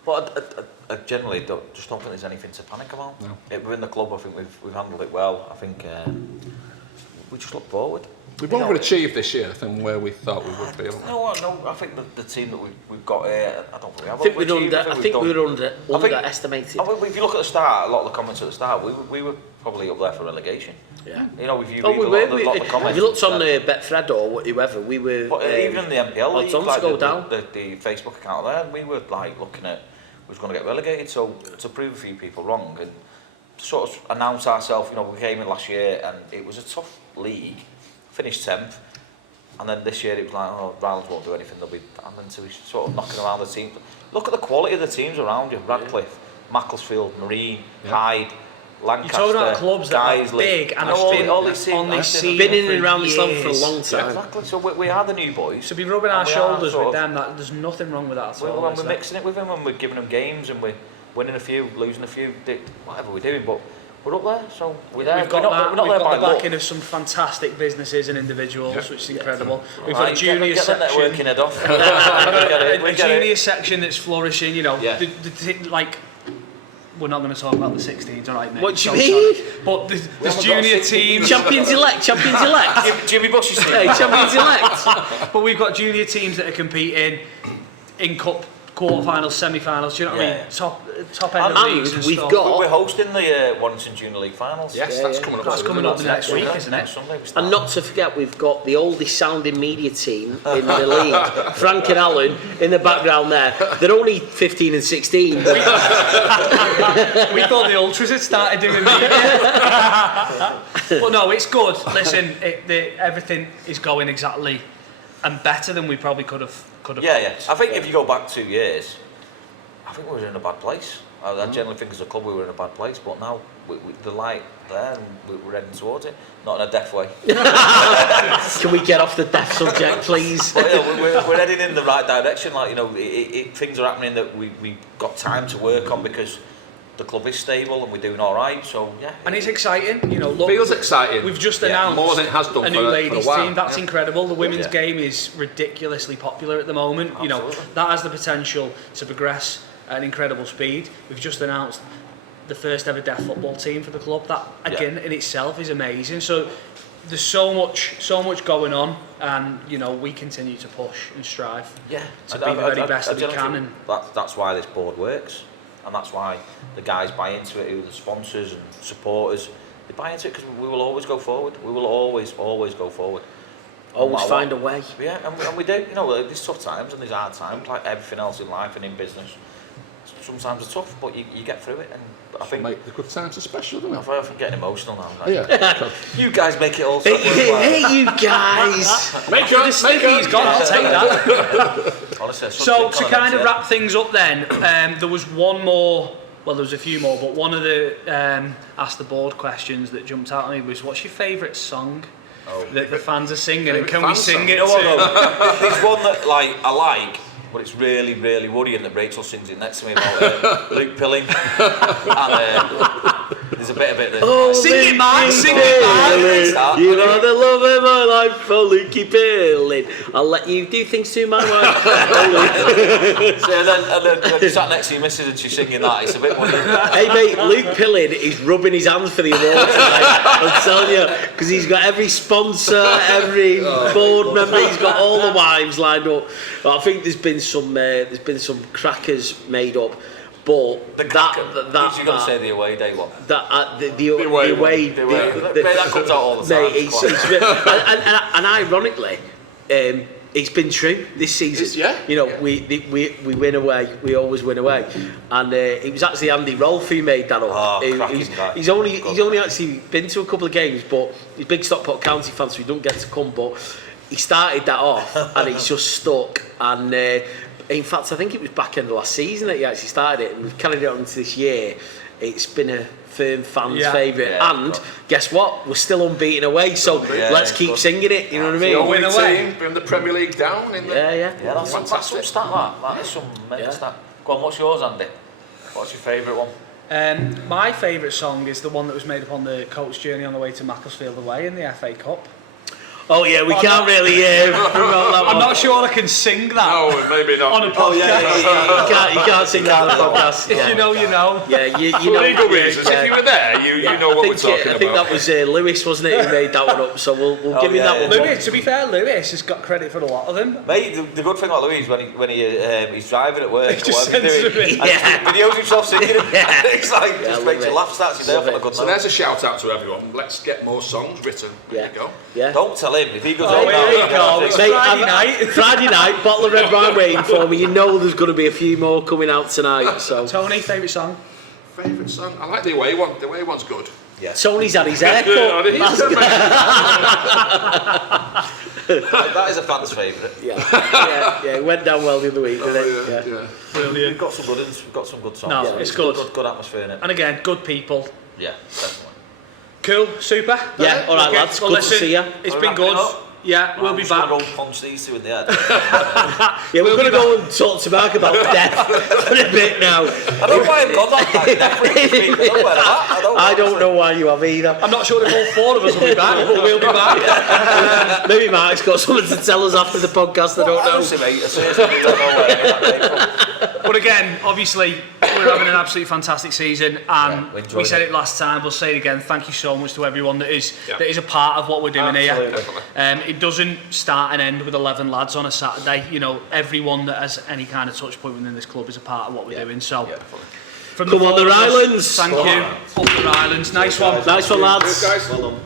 But I generally don't think there's anything to panic about. No. Within the club, I think we've handled it well. I think we just look forward. We've overachieved this year than where we thought we would be. No, I think the team that we've got here, I don't think we have. I think we were underestimated. I think if you look at the start, a lot of the comments at the start, we were probably up there for relegation. Yeah. You know, if you Oh, read a lot of the comments. if you looked on Betfred or whoever, we were. But even in the NPL, odds on to go down. The Facebook account there, we were like looking at we was going to get relegated. So to prove a few people wrong and to sort of announce ourselves, you know, we came in last year and it was a tough league, finished 10th, and then this year it was like, oh, Rylands won't do anything. They'll be, and then so we sort of knocking around the team. Look at the quality of the teams around you: Radcliffe, Macclesfield, Marine, Hyde. Lancaster, You're talking about clubs that are big and have been all these teams on this scene been in and for around this level for a years. long time. Exactly. So we are the new boys. To be rubbing our And we are shoulders sort with of- them, there's nothing wrong with that at all. When is we're there? mixing it with them, and we're giving them games, and we're winning a few, losing a few, whatever we're doing, but we're up there. So we're there. We've got we're not we've there got by the luck. backing of some fantastic businesses and individuals, which is incredible. We've Right, got a junior get the section. networking head off. We get it, we A get junior it. section that's flourishing, you know. Yeah. Like, we're not going to talk about the 16s, all right, mate? What do you So mean? sorry. But this haven't got junior 16. team. Champions elect. Jimmy Bush is Hey, champions elect. But we've got junior teams that are competing in cup quarterfinals, semi-finals. Do you know what I mean? Yeah. Top end of And leagues and we've stuff. got- We're hosting the Warrington Junior League finals. Yes, Yeah, that's yeah. coming up. That's coming up next week, isn't it? Sunday we start. And not to forget, we've got the oldest sounding media team in the league, Frank and Alan, in the background there. They're only 15 and 16. We thought the Ultras had started doing media. But no, it's good. Listen, everything is going exactly and better than we probably could have. Yeah. I think if you go back 2 years, I think we were in a bad place. I generally think as a club we were in a bad place, but now the light there and we're heading towards it. Not in a death way. Can we get off the death subject, please? But we're heading in the right direction. Like, you know, things are happening that we got time to work on because the club is stable and we're doing all right. So yeah, And it's exciting, you know. Look, Feels exciting. we've just Yeah, announced more than it has done a for new a ladies while. team. That's incredible. The women's Yeah. game is ridiculously popular at the moment. You know, Absolutely. that has the potential to progress at an incredible speed. We've just announced the first ever deaf football team for the club. That again in itself is amazing. So there's so much going on, and you know we continue to push and strive to be the very best that we can. And that's why this board works, and that's why the guys buy into it. Who are the sponsors and supporters? They buy into it because we will always go forward. We will always go forward. Always find a way. Yeah, and we do. You know, there's tough times and there's hard times, like everything else in life and in business. sometimes are tough, but you get through it, and I think Make the good times are special, don't I'm they? getting emotional now. Oh, yeah. You guys make it all so Hey, you guys. Make up, make He's up. gone, I'll take that. Honestly, So to kind of wrap things up then, there was one more, well there was a few more, but one of the ask the board questions that jumped out at me was, what's your favourite song that the fans are singing, and can we sing it You know what, to... though? There's one that I like, but it's really, really worrying that Rachel sings it next to me about Luke Pilling. And there's a bit of it that... Sing it, man, sing it, man. You are the love of my life for Lukey Pilling. I'll let you do things to my wife. So, and then you sat next to your missus and she's singing that, it's a bit worrying. Hey mate, Luke Pilling is rubbing his hands for the awards tonight. I'm telling you, because he's got every sponsor, every board member, he's got all the wives lined up. But I think there's been some crackers made up. But You've got to say the away day one. The away that comes out all the time. Mate, and ironically, it's been true this season. We win away. We always win away. And it was actually Andy Rolfe who made that up. He's only actually been to a couple of games, but he's a big Stockport County fan, so he don't get to come. But he started that off, and it's just stuck. And in fact, I think it was back end of last season that he actually started it, and we've carried it on into this year. It's been a firm fan's favourite, and guess what? We're still unbeaten away, so let's keep singing it. You know what I mean? The win away, bring the Premier League down. That's some stat. That is some mental stat. Go on, what's yours, Andy? What's your favourite one? My favourite song is the one that was made up on the coach journey on the way to Macclesfield away in the FA Cup. Oh yeah, we can't really promote that one. I'm not sure I can sing that. No, maybe not. On a podcast. You can't sing that on a podcast. If you know, you know. Yeah, you For know. legal reasons, if you were there, you know what we're talking about. I think that was Lewis, wasn't it, who made that one up? So we'll give you that one. Lewis, to be fair, Lewis has got credit for a lot of them. Mate, the good thing about Louise when he's driving at work, He just sends it in. videos himself singing it. It's like just makes you laugh. Starts you there for a good So night. there's a shout out to everyone. Let's get more songs written. There you go. Yeah. Don't tell him if he goes. There you go. It's Friday night. Friday night, bottle of red wine waiting for me. You know there's going to be a few more coming out tonight. So Tony, favourite song? Favourite song? I like the away one. The away one's good. Tony's had his haircut. That is a fan's favourite. Yeah, it went down well the other week, didn't it? Yeah. We've got some good ones. We've got some good songs. No, it's good. Good atmosphere in it. And again, good people. Yeah, definitely. Cool, super. Yeah, all right, lads. Good to see you. It's been good. Yeah, we'll be back. We'll punch these two in the head. Yeah, we're going to go and talk to Mark about death for a bit now. I don't know why I've got that. I don't know why you have either. I'm not sure if all four of us will be back, but we'll be back. Maybe Mark's got something to tell us after the podcast. I don't know. Honestly, mate, I seriously don't know where that came from. But again, obviously, we're having an absolutely fantastic season, and we said it last time. We'll say it again. Thank you so much to everyone that is a part of what we're doing here. It doesn't start and end with 11 lads on a Saturday. You know, everyone that has any kind of touch point within this club is a part of what we're doing. So, from Come on the Rylands. Thank you. Up the Rylands. Nice one. Nice one, lads. Cheers, guys. Well done.